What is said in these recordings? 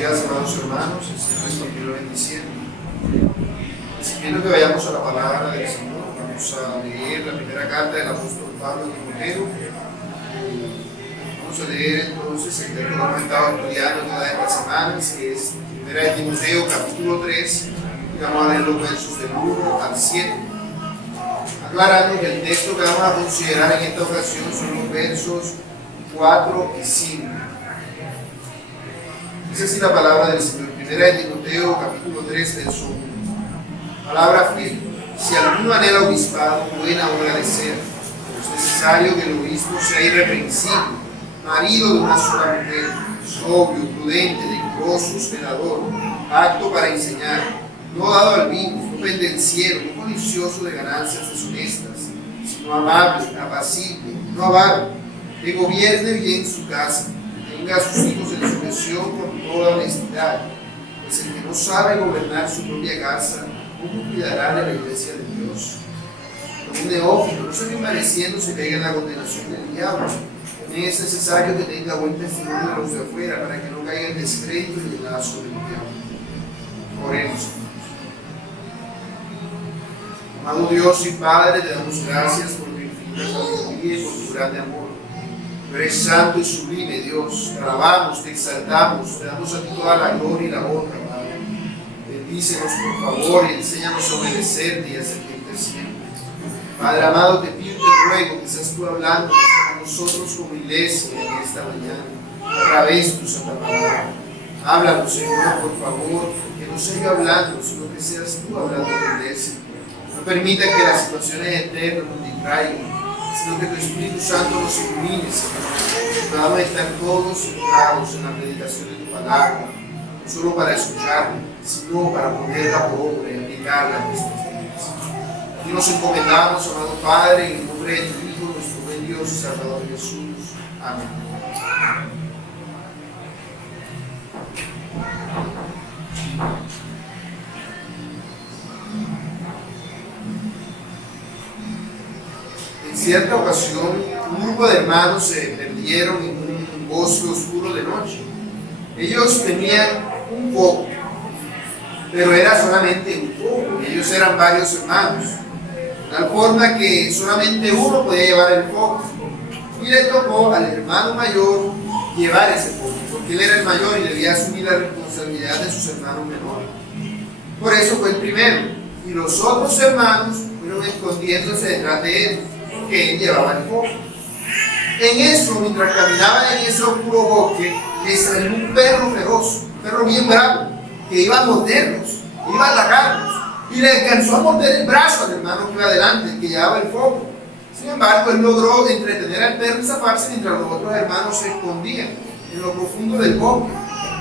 días, amados hermanos, el Señor les continúe bendiciendo. Siguiendo que vayamos a la palabra del Señor, vamos a leer la primera carta del apóstol Pablo a Timoteo. Vamos a leer entonces el texto que hemos estado estudiando todas estas semanas, que es primera de Timoteo, capítulo 3, y vamos a leer los versos del 1 al 7. Aclarando que el texto que vamos a considerar en esta ocasión son los versos 4 y 5. Dice así la palabra del Señor, primera de Timoteo, capítulo 3, verso 1. Palabra firme: si alguno anhela obispado, buena obra de ser, es necesario que el obispo sea irreprensible, marido de una sola mujer, sobrio, prudente, decoroso, hospedador, apto para enseñar, no dado al vino, no pendenciero, no codicioso de ganancias deshonestas, sino amable, apacible, no avaro, que gobierne bien su casa, que tenga a sus hijos en sujeción con toda honestidad, pues el que no sabe gobernar su propia casa, ¿cómo cuidará de la iglesia de Dios? Como un neófito, no se envaneciendo se caiga en la condenación del diablo. También es necesario que tenga buen testimonio de los de afuera, para que no caiga en descrédito y en lazo del diablo. Oremos. Amado Dios y Padre, te damos gracias por tu infinita sabiduría y por tu grande amor. Tú eres santo y sublime, Dios. Te alabamos, te exaltamos, te damos a ti toda la gloria y la honra, Padre. Bendícenos por favor y enséñanos a obedecerte y a servirte siempre. Padre amado, te pido y te ruego que seas tú hablando a nosotros como iglesia en esta mañana, a través de tu santa palabra. Háblanos, Señor, por favor, que no sea yo hablando, sino que seas tú hablando a la iglesia. No permita que las situaciones eternas nos distraigan, sino que tu Espíritu Santo nos ilumine, Señor, que podamos estar todos centrados en la predicación de tu palabra, no solo para escucharla, sino para ponerla por obra y aplicarla a nuestras vidas. Aquí nos encomendamos, amado Padre, en el nombre de tu Hijo, nuestro buen Dios y Salvador Jesús. Amén. En cierta ocasión, un grupo de hermanos se perdieron en un bosque oscuro de noche. Ellos tenían un foco, pero era solamente un foco. Ellos eran varios hermanos, de tal forma que solamente uno podía llevar el foco. Y le tocó al hermano mayor llevar ese foco, porque él era el mayor y debía asumir la responsabilidad de sus hermanos menores. Por eso fue el primero. Y los otros hermanos fueron escondiéndose detrás de él, porque él llevaba el foco. En eso, mientras caminaban en ese oscuro bosque, les salió un perro feroz, un perro bien bravo, que iba a morderlos, iba a atacarlos, y le alcanzó a morder el brazo al hermano que iba adelante, el que llevaba el foco. Sin embargo, él logró entretener al perro y zafarse mientras los otros hermanos se escondían en lo profundo del bosque.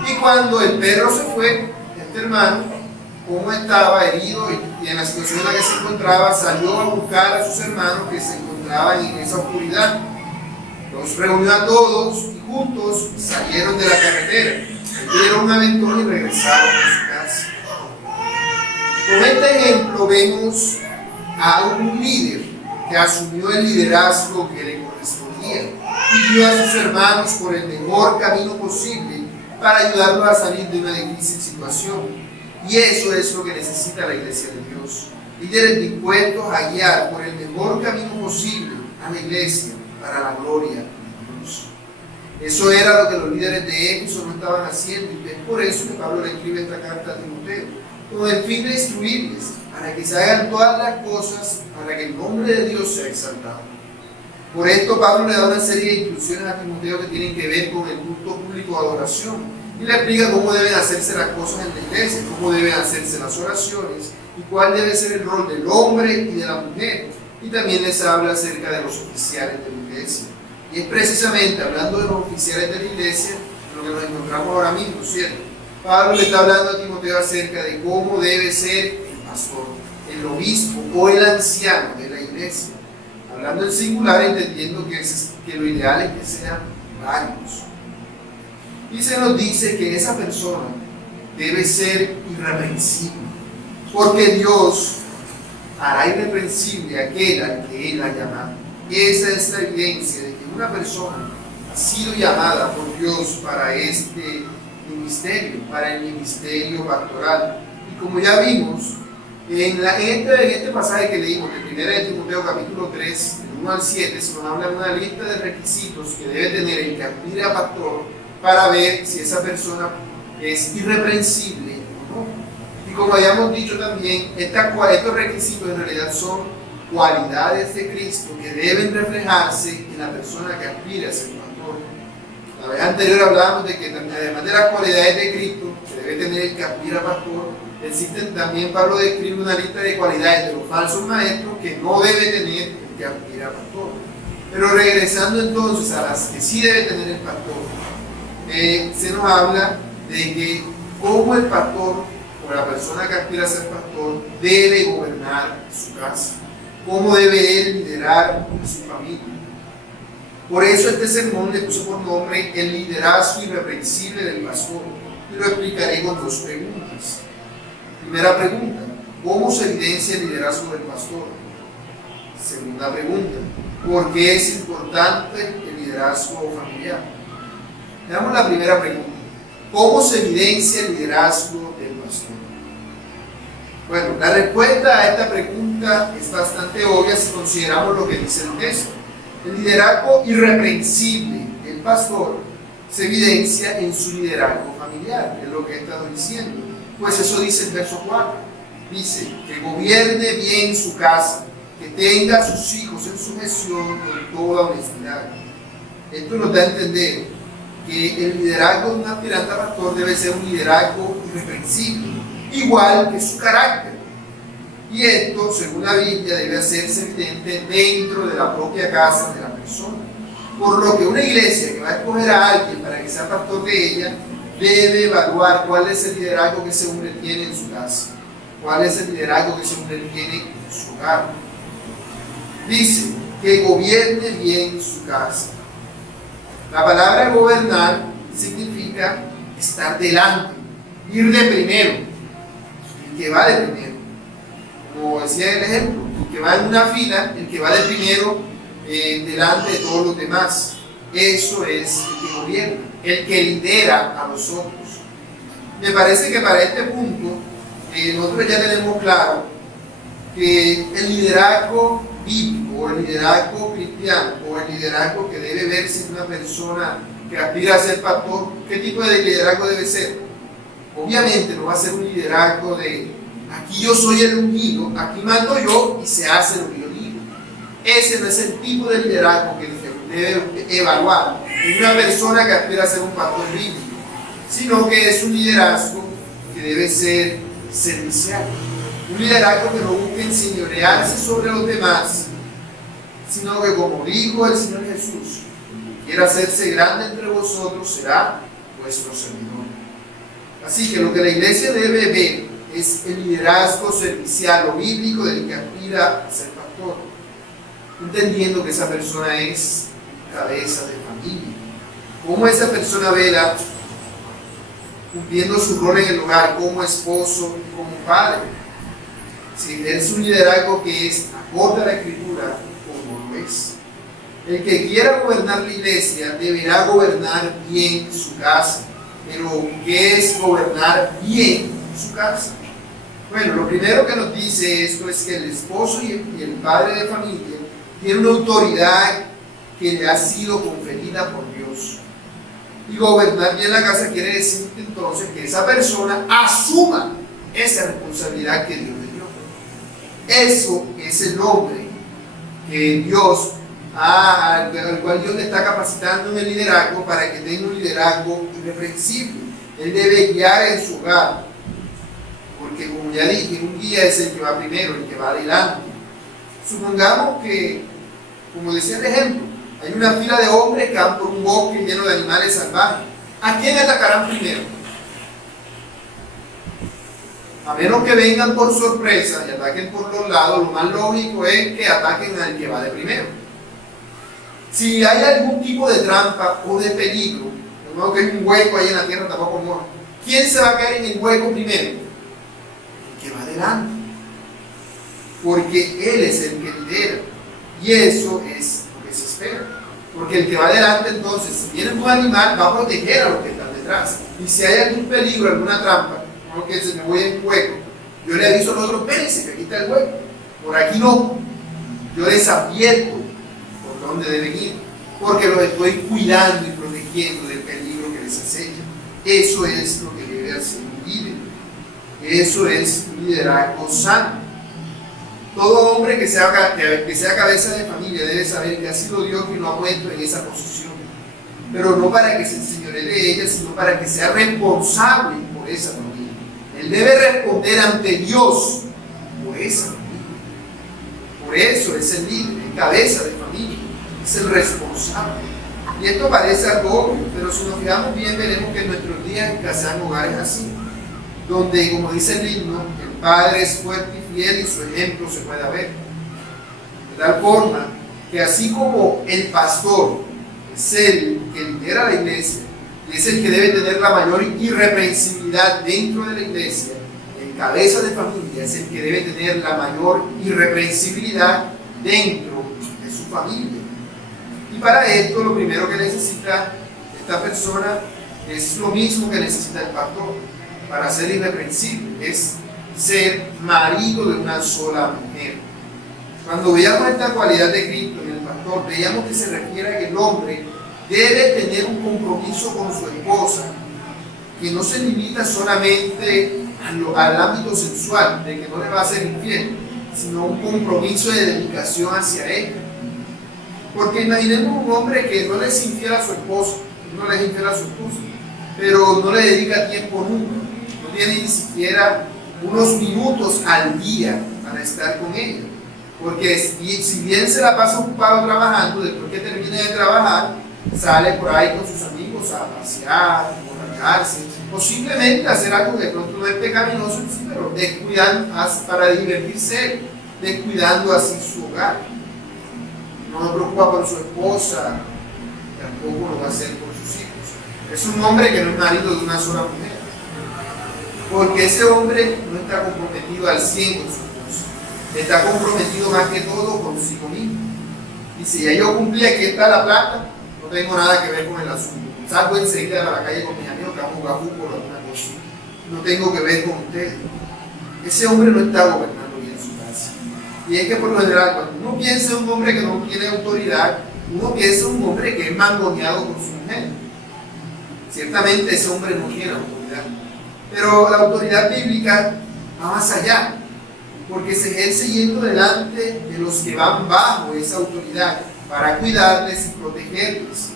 Y cuando el perro se fue, este hermano, como estaba herido y en la situación en la que se encontraba, salió a buscar a sus hermanos que se encontraban en esa oscuridad. Los reunió a todos y juntos salieron de la carretera, dieron un aventón y regresaron a su casa. Con este ejemplo vemos a un líder que asumió el liderazgo que le correspondía y guió a sus hermanos por el mejor camino posible para ayudarlos a salir de una difícil situación. Y eso es lo que necesita la iglesia de Dios. Líderes dispuestos a guiar por el mejor camino posible a la iglesia para la gloria de Dios. Eso era lo que los líderes de Éfeso no estaban haciendo, y es por eso que Pablo le escribe esta carta a Timoteo, con el fin de instruirles para que se hagan todas las cosas para que el nombre de Dios sea exaltado. Por esto Pablo le da una serie de instrucciones a Timoteo que tienen que ver con el culto público de adoración, y le explica cómo deben hacerse las cosas en la iglesia, cómo deben hacerse las oraciones y cuál debe ser el rol del hombre y de la mujer. Y también les habla acerca de los oficiales de la iglesia. Y es precisamente hablando de los oficiales de la iglesia de lo que nos encontramos ahora mismo, ¿cierto? Pablo le está hablando a Timoteo acerca de cómo debe ser el pastor, el obispo o el anciano de la iglesia. Hablando en singular, entendiendo que lo ideal es que sean varios. Y se nos dice que esa persona debe ser irreprensible, porque Dios hará irreprensible aquel al que Él ha llamado. Y esa es la evidencia de que una persona ha sido llamada por Dios para este ministerio para el ministerio pastoral. Y como ya vimos, en este pasaje que leímos, de 1 de Timoteo capítulo 3, del 1 al 7, se nos habla de una lista de requisitos que debe tener el que aspire a pastor para ver si esa persona es irreprensible o no. Y como habíamos dicho también, estos requisitos en realidad son cualidades de Cristo que deben reflejarse en la persona que aspire a ser pastor. La vez anterior hablábamos de que además de las cualidades de Cristo que debe tener el que aspira a pastor, existen también, Pablo describe una lista de cualidades de los falsos maestros que no debe tener el que aspira a pastor. Pero regresando entonces a las que sí debe tener el pastor, se nos habla de que cómo el pastor o la persona que aspira a ser pastor debe gobernar su casa, cómo debe él liderar a su familia. Por eso este sermón le puso por nombre el liderazgo irreprensible del pastor, y lo explicaré con dos preguntas. Primera pregunta, ¿cómo se evidencia el liderazgo del pastor? Segunda pregunta, ¿por qué es importante el liderazgo familiar? Veamos la primera pregunta, ¿cómo se evidencia el liderazgo del pastor? Bueno, la respuesta a esta pregunta es bastante obvia si consideramos lo que dice el texto. El liderazgo irreprensible del pastor se evidencia en su liderazgo familiar, es lo que he estado diciendo. Pues eso dice el verso 4. Dice que gobierne bien su casa, que tenga a sus hijos en sujeción con toda honestidad. Esto nos da a entender que el liderazgo de un aspirante a pastor debe ser un liderazgo irreprensible, igual que su carácter. Y esto, según la Biblia, debe hacerse evidente dentro de la propia casa de la persona. Por lo que una iglesia que va a escoger a alguien para que sea pastor de ella, debe evaluar cuál es el liderazgo que ese hombre tiene en su casa, cuál es el liderazgo que ese hombre tiene en su hogar. Dice que gobierne bien su casa. La palabra gobernar significa estar delante, ir de primero, el que va de primero. Como decía el ejemplo, el que va en una fila, el que va de primero delante de todos los demás. Eso es el que gobierna, el que lidera a los otros. Me parece que para este punto nosotros ya tenemos claro que el liderazgo bíblico, o el liderazgo cristiano, o el liderazgo que debe verse en una persona que aspira a ser pastor, ¿qué tipo de liderazgo debe ser? Obviamente no va a ser un liderazgo de aquí yo soy el ungido, aquí mando yo y se hace lo que yo digo. Ese no es el tipo de liderazgo que debe evaluar en una persona que aspira a ser un pastor bíblico, sino que es un liderazgo que debe ser servicial, un liderazgo que no busque enseñorearse sobre los demás, sino que, como dijo el Señor Jesús, quiera hacerse grande entre vosotros, será vuestro servidor. Así que lo que la iglesia debe ver es el liderazgo servicial o bíblico del que aspira a ser pastor, entendiendo que esa persona es cabeza de familia. Cómo esa persona vela cumpliendo su rol en el hogar como esposo y como padre. Si es un liderazgo que es acorde a la Escritura, como lo es. El que quiera gobernar la iglesia deberá gobernar bien su casa. Pero ¿qué es gobernar bien su casa? Bueno, lo primero que nos dice esto es que el esposo y el padre de familia tiene una autoridad que le ha sido conferida por Dios. Y gobernar bien la casa quiere decir entonces que esa persona asuma esa responsabilidad que Dios le dio. Eso es el hombre que Dios, al cual Dios le está capacitando en el liderazgo para que tenga un liderazgo irreprensible. Él debe guiar en su hogar, porque como ya dije, un guía es el que va primero, el que va adelante. Supongamos que, como decía el ejemplo, hay una fila de hombres que van por un bosque lleno de animales salvajes. ¿A quién atacarán primero? A menos que vengan por sorpresa y ataquen por los lados, lo más lógico es que ataquen al que va de primero. Si hay algún tipo de trampa o de peligro, de modo que hay un hueco ahí en la tierra tapado con oro, ¿quién se va a caer en el hueco primero? El que va adelante. Porque él es el que lidera. Y eso es lo que se espera. Porque el que va adelante, entonces, si viene un animal, va a proteger a los que están detrás. detrás. Y si hay algún peligro, alguna trampa, como que se me voy en hueco, yo le aviso a los otros, espérense, que aquí está el hueco. Por aquí no. Yo les advierto por dónde deben ir, porque los estoy cuidando y protegiendo del peligro que les acecha. Eso es lo que debe hacer un líder. Eso es un liderazgo sano. Todo hombre que sea cabeza de familia debe saber que ha sido Dios quien lo ha puesto en esa posición. Pero no para que se enseñoree de ella, sino para que sea responsable por esa familia. Él debe responder ante Dios por esa familia. Por eso es el líder, el cabeza de familia, es el responsable. Y esto parece algo obvio, pero si nos fijamos bien, veremos que en nuestros días escasean hogares así, donde, como dice el himno, el padre es fuerte y fiel y su ejemplo se puede ver. De tal forma que así como el pastor es el que lidera la iglesia y es el que debe tener la mayor irreprensibilidad dentro de la iglesia, el cabeza de familia es el que debe tener la mayor irreprensibilidad dentro de su familia. Y para esto lo primero que necesita esta persona es lo mismo que necesita el pastor para ser irreprensible, es ser marido de una sola mujer. Cuando veíamos esta cualidad de Cristo en el pastor, veíamos que se refiere a que el hombre debe tener un compromiso con su esposa que no se limita solamente al ámbito sensual, de que no le va a ser infiel, sino un compromiso de dedicación hacia ella. Porque imaginemos un hombre que no le es infiel a su esposa, no le es infiel a su esposa, pero no le dedica tiempo nunca, no tiene ni siquiera unos minutos al día para estar con ella. Porque si bien se la pasa ocupado trabajando, después que termine de trabajar, sale por ahí con sus amigos a pasear, a emborracharse, o simplemente hacer algo que de pronto no es pecaminoso, pero descuidando para divertirse, descuidando así su hogar. No se preocupa por su esposa, tampoco lo va a hacer por sus hijos. Es un hombre que no es marido de una sola mujer, porque ese hombre no está comprometido al 100 con su esposa, está comprometido más que todo consigo mismo. Dice, ya yo cumplí, aquí está la plata, no tengo nada que ver con el asunto. Salgo enseguida a la calle con mis amigos que vamos a jugar fútbol o alguna cosa. No tengo que ver con ustedes. Ese hombre no está gobernando bien su casa. Y es que por lo general, cuando uno piensa en un hombre que no tiene autoridad, uno piensa en un hombre que es mangoneado por su mujer. Ciertamente ese hombre no tiene autoridad. Pero la autoridad bíblica va más allá, porque se ejerce yendo delante de los que van bajo esa autoridad para cuidarles y protegerles.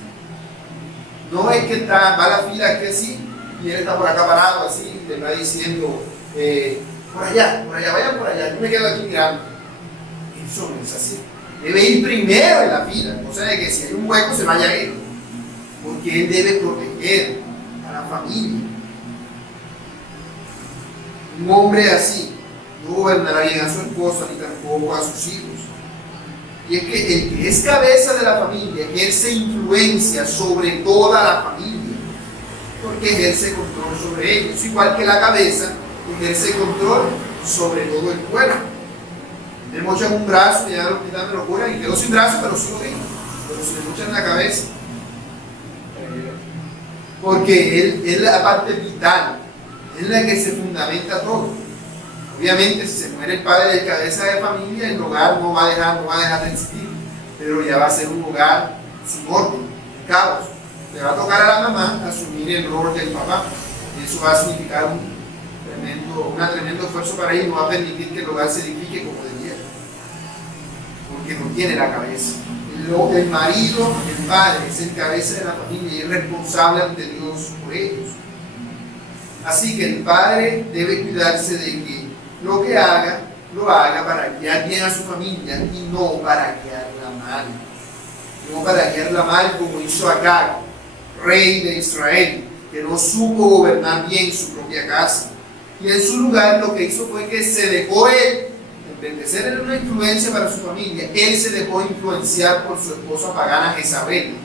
No es que va a la fila aquí así y él está por acá parado así y le va diciendo por allá, vaya por allá, yo me quedo aquí mirando. Eso no es así. Debe ir primero en la fila, cosa de que si hay un hueco se vaya él, porque él debe proteger a la familia. Un hombre así no gobernará bien a su esposa ni tampoco a sus hijos. Y es que el que es cabeza de la familia ejerce influencia sobre toda la familia, porque ejerce control sobre ellos, igual que la cabeza ejerce control sobre todo el cuerpo. Le mochan un brazo y ya al hospital me lo curan y quedó sin brazo, pero sí lo tengo, pero se le mochan la cabeza, porque él es la parte vital, es la que se fundamenta todo. Obviamente, si se muere el padre de cabeza de familia, el hogar no va a dejar de existir, pero ya va a ser un hogar sin orden, sin caos. Le va a tocar a la mamá asumir el rol del papá, y eso va a significar un tremendo esfuerzo para ella, y no va a permitir que el hogar se edifique como debiera, porque no tiene la cabeza. El marido, el padre, es el cabeza de la familia y es responsable ante Dios por ellos. Así que el padre debe cuidarse de que lo que haga, lo haga para guiar bien a su familia y no para guiarla mal. No para guiarla mal como hizo Agag, rey de Israel, que no supo gobernar bien su propia casa. Y en su lugar lo que hizo fue que se dejó él, en vez de ser una influencia para su familia, él se dejó influenciar por su esposa pagana Jezabel.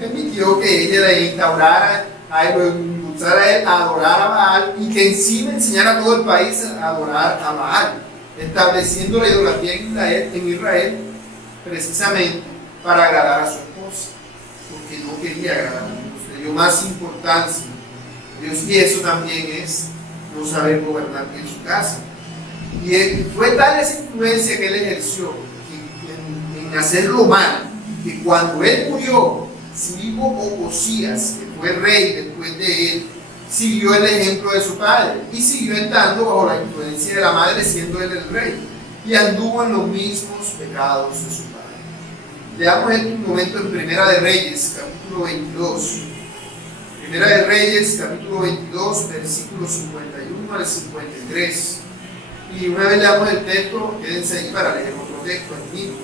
Permitió que ella le instaurara lo impulsara a él a adorar a Baal y que encima enseñara a todo el país a adorar a Baal, estableciendo la idolatría en Israel precisamente para agradar a su esposa, porque no quería agradar a Dios, le dio más importancia Y eso también es no saber gobernar bien su casa. Y fue tal esa influencia que él ejerció en hacerlo mal, que cuando él murió, su hijo Ocosías, que fue rey después de él, siguió el ejemplo de su padre y siguió estando bajo la influencia de la madre, siendo él el rey, y anduvo en los mismos pecados de su padre. Leamos este momento en Primera de Reyes, capítulo 22. Primera de Reyes, capítulo 22, versículos 51 al 53. Y una vez leamos el texto, quédense ahí para leer otro texto aquí mismo.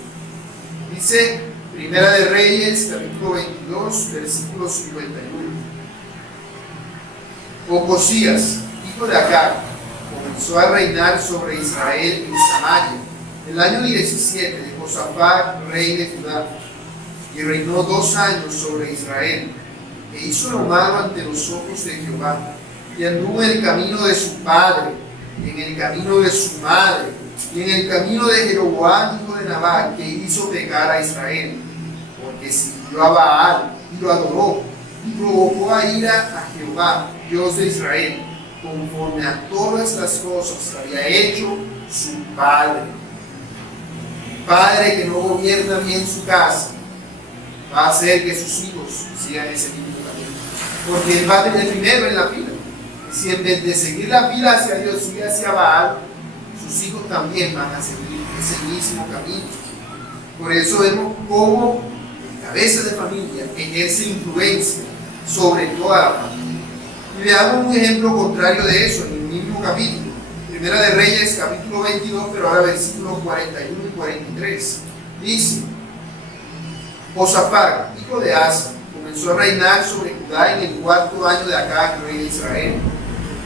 Dice Primera de Reyes, capítulo 22, versículo 51. Ocosías, hijo de Acab, comenzó a reinar sobre Israel en Samaria el año 17 de Josafat, rey de Judá, y reinó 2 años sobre Israel, e hizo lo malo ante los ojos de Jehová, y anduvo en el camino de su padre, en el camino de su madre, y en el camino de Jeroboam, hijo de Nabat, que hizo pecar a Israel, porque siguió a Baal y lo adoró, y provocó a ira a Jehová, Dios de Israel, conforme a todas las cosas que había hecho su padre. Padre que no gobierna bien su casa, va a hacer que sus hijos sigan ese mismo camino, porque él va a tener primero en la fila. Si en vez de seguir la fila hacia Dios sigue hacia Baal, sus hijos también van a seguir ese mismo camino. Por eso vemos cómo el cabeza de familia ejerce influencia sobre toda la familia. Y veamos un ejemplo contrario de eso en el mismo capítulo. Primera de Reyes, capítulo 22, pero ahora versículos 41 y 43. Dice: Josafat, hijo de Asa, comenzó a reinar sobre Judá en el 4º año de Acab, rey de Israel.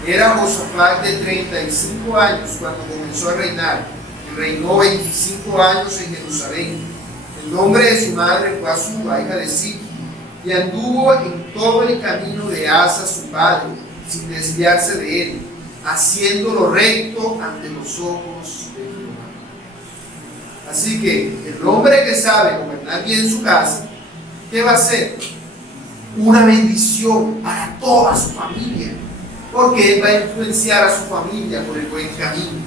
Era Josafat de 35 años cuando comenzó a reinar, y reinó 25 años en Jerusalén. El nombre de su madre fue Azuba, hija de Sitio, y anduvo en todo el camino de Asa su padre, sin desviarse de él, haciendo lo recto ante los ojos de Jehová. Así que el hombre que sabe gobernar bien su casa, ¿qué va a hacer? Una bendición para toda su familia, porque él va a influenciar a su familia por el buen camino.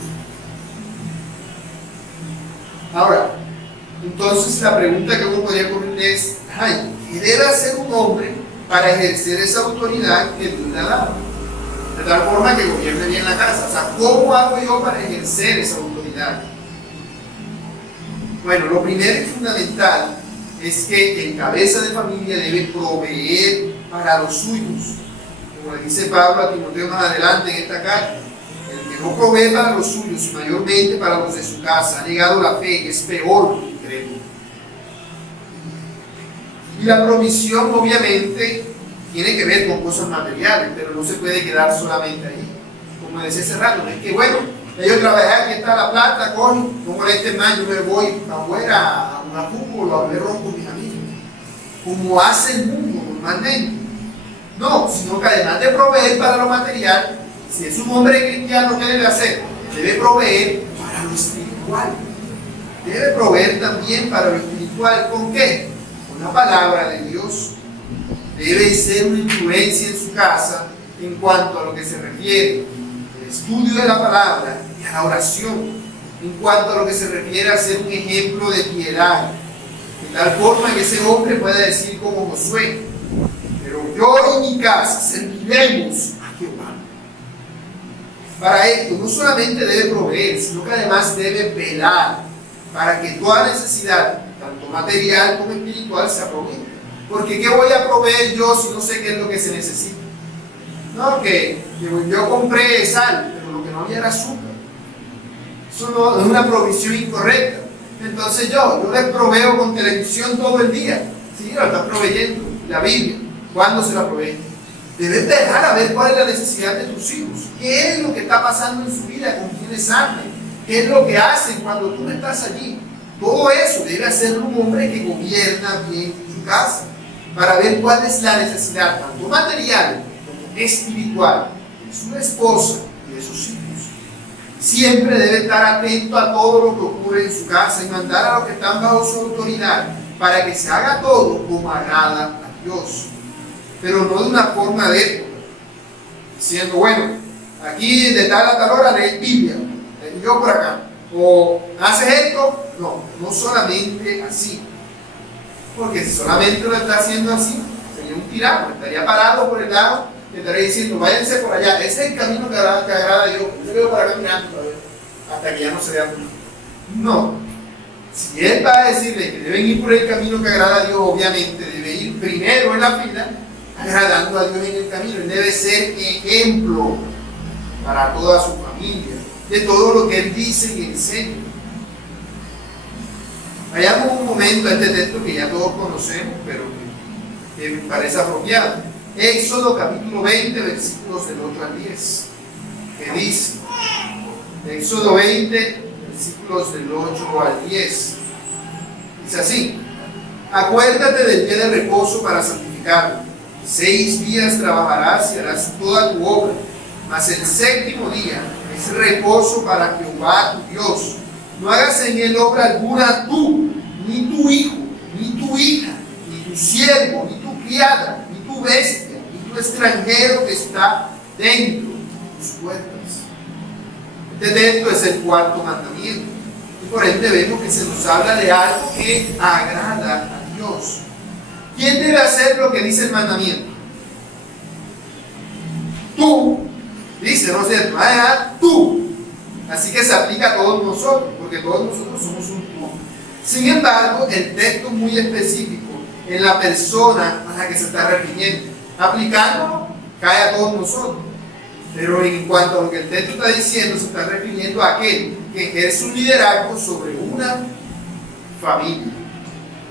Ahora, entonces la pregunta que uno podría poner es: ¿qué debe hacer un hombre para ejercer esa autoridad que Dios le ha dado? De tal forma que gobierne bien la casa. O sea, ¿cómo hago yo para ejercer esa autoridad? Bueno, lo primero y fundamental es que el cabeza de familia debe proveer para los suyos. Como le dice Pablo a Timoteo más adelante en esta carta: el que no provee para los suyos, mayormente para los de su casa, ha negado la fe, que es peor que un incrédulo. Y la provisión obviamente tiene que ver con cosas materiales, pero no se puede quedar solamente ahí. Como decía hace rato, no es que bueno, yo trabajé, aquí está la plata, coño, no moleste más, yo me voy afuera a jugar fútbol o a beber ron con mis amigos, como hace el mundo normalmente. No, sino que además de proveer para lo material, si es un hombre cristiano, ¿qué debe hacer? Debe proveer para lo espiritual. Debe proveer también para lo espiritual. ¿Con qué? Con la palabra de Dios. Debe ser una influencia en su casa en cuanto a lo que se refiere al estudio de la palabra y a la oración, en cuanto a lo que se refiere a ser un ejemplo de piedad, de tal forma que ese hombre pueda decir como Josué: pero yo y mi casa serviremos a Jehová. Para esto no solamente debe proveer, sino que además debe velar para que toda necesidad, tanto material como espiritual, se provea. Porque ¿qué voy a proveer yo si no sé qué es lo que se necesita? No, que yo compré sal, pero lo que no había era azúcar. Eso no, es una provisión incorrecta. Entonces yo les proveo con televisión todo el día. Sí, lo estás proveyendo. La Biblia, ¿cuándo se la provee? Debes dejar a ver cuál es la necesidad de tus hijos. ¿Qué es lo que está pasando en su vida? ¿Con quiénes andan? ¿Qué es lo que hacen cuando tú no estás allí? Todo eso debe hacerlo un hombre que gobierna bien su casa, para ver cuál es la necesidad, tanto material como espiritual, de su esposa y de sus hijos. Siempre debe estar atento a todo lo que ocurre en su casa y mandar a los que están bajo su autoridad para que se haga todo como agrada a Dios, pero no de una forma déspota. diciendo, bueno, aquí de tal a tal hora lees Biblia, yo por acá, o haces esto. No, no solamente así, porque si solamente lo está haciendo así, sería un tirano, estaría parado por el lado, le estaría diciendo, váyanse por allá, ese es el camino que agrada a Dios, yo veo para acá mirando, hasta que ya no se vea mucho. No, si él va a decirle que deben ir por el camino que agrada a Dios, obviamente debe ir primero en la fila, agradando a Dios en el camino. Él debe ser ejemplo para toda su familia, de todo lo que él dice y enseña. Vayamos un momento a este texto que ya todos conocemos, pero que me parece apropiado. Éxodo capítulo 20, versículos del 8 al 10, que dice, Éxodo 20, versículos del 8 al 10, dice así: acuérdate del día de reposo para santificarlo. 6 días trabajarás y harás toda tu obra, mas el séptimo día es reposo para Jehová tu Dios. No hagas en él obra alguna tú, ni tu hijo, ni tu hija, ni tu siervo, ni tu criada, ni tu bestia, ni tu extranjero que está dentro de tus puertas. Este texto es el cuarto mandamiento. Y por ende vemos que se nos habla de algo que agrada a Dios. ¿Quién debe hacer lo que dice el mandamiento? Tú. Dice, ¿no es cierto? Tú. Así que se aplica a todos nosotros, porque todos nosotros somos un tú. Sin embargo, el texto es muy específico en la persona a la que se está refiriendo. Aplicándolo, cae a todos nosotros. Pero en cuanto a lo que el texto está diciendo, se está refiriendo a aquel que ejerce un liderazgo sobre una familia.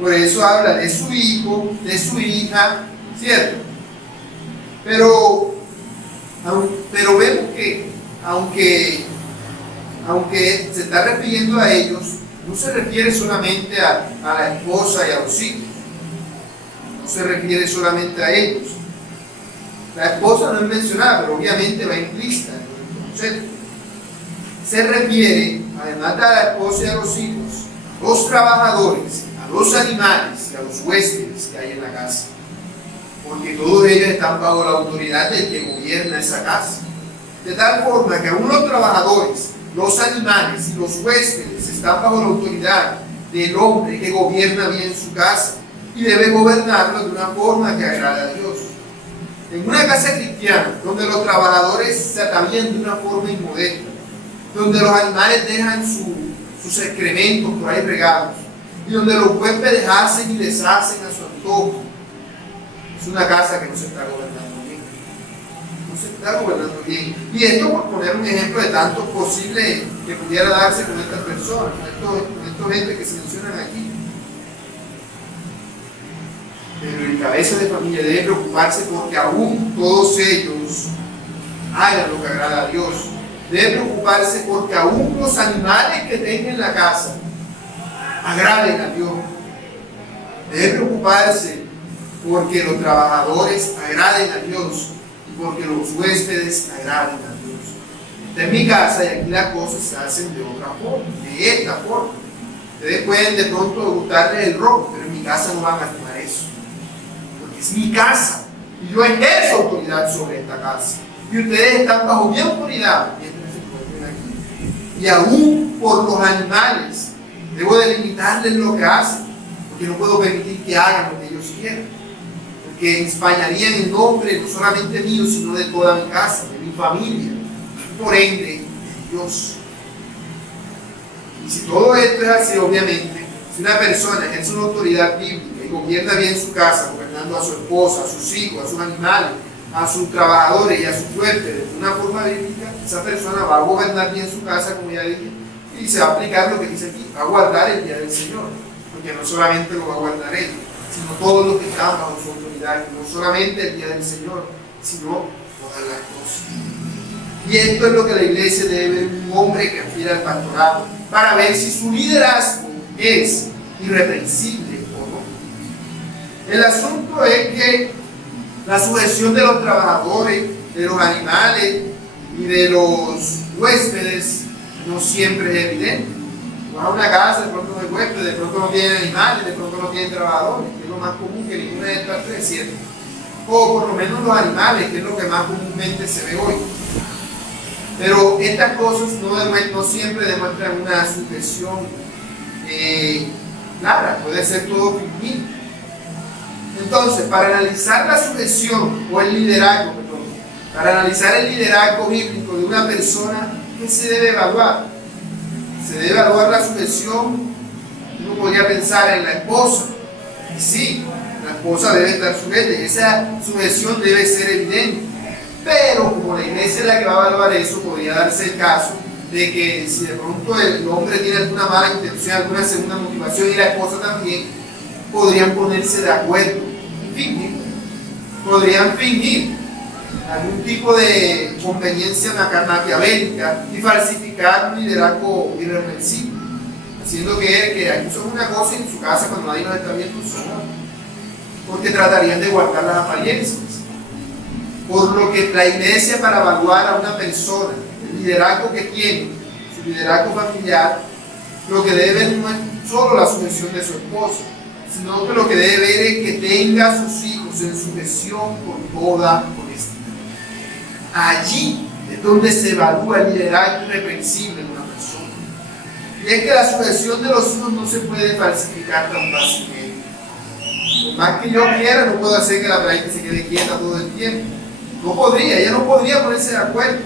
Por eso habla de su hijo, de su hija, ¿cierto? Pero vemos que, aunque se está refiriendo a ellos, no se refiere solamente a la esposa y a los hijos. No se refiere solamente a ellos. La esposa no es mencionada, pero obviamente va implícita en el concepto. Se refiere, además de a la esposa y a los hijos, a los trabajadores, a los animales y a los huéspedes que hay en la casa. Porque todos ellos están bajo la autoridad del que gobierna esa casa. De tal forma que aún los trabajadores, los animales y los huéspedes están bajo la autoridad del hombre que gobierna bien su casa y debe gobernarlo de una forma que agrade a Dios. En una casa cristiana, donde los trabajadores se atavían de una forma inmodesta, donde los animales dejan sus excrementos por ahí regados, y donde los huéspedes hacen y deshacen a su antojo, es una casa que no se está gobernando bien. No se está gobernando bien. Y esto por poner un ejemplo de tantos posibles que pudiera darse con estas personas, con esta gente que se mencionan aquí. Pero el cabeza de familia debe preocuparse porque aún todos ellos hagan lo que agrada a Dios. Debe preocuparse porque aún los animales que tenga en la casa agraden a Dios. Debe preocuparse porque los trabajadores agraden a Dios y porque los huéspedes agraden a Dios. Esta es mi casa y aquí las cosas se hacen de otra forma, de esta forma. Ustedes pueden de pronto gustarles el rock, pero en mi casa no van a tomar eso. Es mi casa y yo ejerzo autoridad sobre esta casa y ustedes están bajo mi autoridad mientras se encuentren aquí. Y aún por los animales debo delimitarles lo que hacen, porque no puedo permitir que hagan lo que ellos quieran, porque españarían el nombre no solamente mío sino de toda mi casa, de mi familia y por ende de Dios. Y si todo esto es así, obviamente, si una persona ejerce una autoridad bíblica y gobierna bien su casa, gobernando a su esposa, a sus hijos, a sus animales, a sus trabajadores y a sus huéspedes de una forma bíblica, esa persona va a gobernar bien su casa, como ya dije, y se va a aplicar lo que dice aquí, va a guardar el día del Señor, porque no solamente lo va a guardar él, sino todos los que están bajo su autoridad, no solamente el día del Señor, sino todas las cosas. Y esto es lo que la iglesia debe ver un hombre que aspira al pastorado, para ver si su liderazgo es irreprensible o no. El asunto es que la sujeción de los trabajadores, de los animales y de los huéspedes no siempre es evidente. Vas a una casa, de pronto no hay huéspedes, de pronto no tienen animales, de pronto no tienen trabajadores, que es lo más común que ninguna de estas tres, ¿cierto? o por lo menos los animales, que es lo que más comúnmente se ve hoy. Pero estas cosas no siempre demuestran una sujeción clara, puede ser todo fingido. Entonces, para analizar la sujeción o el liderazgo, para analizar el liderazgo bíblico de una persona, ¿qué se debe evaluar? Se debe evaluar la sujeción. Uno podría pensar en la esposa, y sí, la esposa debe estar sujeta y esa sujeción debe ser evidente. Pero como la iglesia es la que va a evaluar eso, podría darse el caso de que si de pronto el hombre tiene alguna mala intención, alguna segunda motivación y la esposa también, podrían ponerse de acuerdo y fingir. Podrían fingir algún tipo de conveniencia maquiavélica y falsificar un liderazgo irreprensible, haciendo que aquí somos una cosa y en su casa cuando nadie nos está viendo somos, porque tratarían de guardar las apariencias. Por lo que la iglesia, para evaluar a una persona, el liderazgo que tiene, su liderazgo familiar, lo que debe ver no es solo la sujeción de su esposo, sino que lo que debe ver es que tenga a sus hijos en sujeción con toda honestidad. Allí es donde se evalúa el liderazgo irreprensible de una persona. Y es que la sujeción de los hijos no se puede falsificar tan fácilmente. Por más que yo quiera, no puedo hacer que la verdad se quede quieta todo el tiempo. No podría, ella no podría ponerse de acuerdo,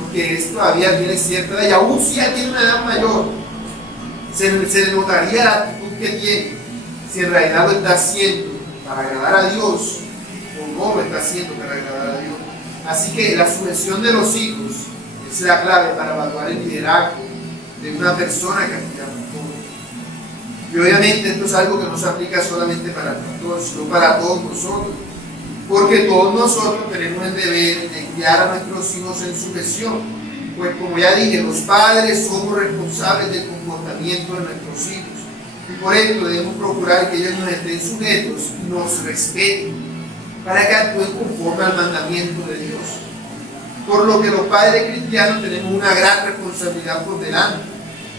porque esto todavía tiene cierta edad, y aún si ya tiene una edad mayor, se le notaría la actitud que tiene, si en realidad lo está haciendo para agradar a Dios, o no lo está haciendo para agradar a Dios. Así que la sujeción de los hijos es la clave para evaluar el liderazgo de una persona que aspira a todo. Y obviamente esto es algo que no se aplica solamente para el pastor, sino para todos nosotros. Porque todos nosotros tenemos el deber de guiar a nuestros hijos en sujeción. Pues como ya dije, los padres somos responsables del comportamiento de nuestros hijos. Y por esto debemos procurar que ellos nos estén sujetos y nos respeten, para que actúen conforme al mandamiento de Dios. Por lo que los padres cristianos tenemos una gran responsabilidad por delante.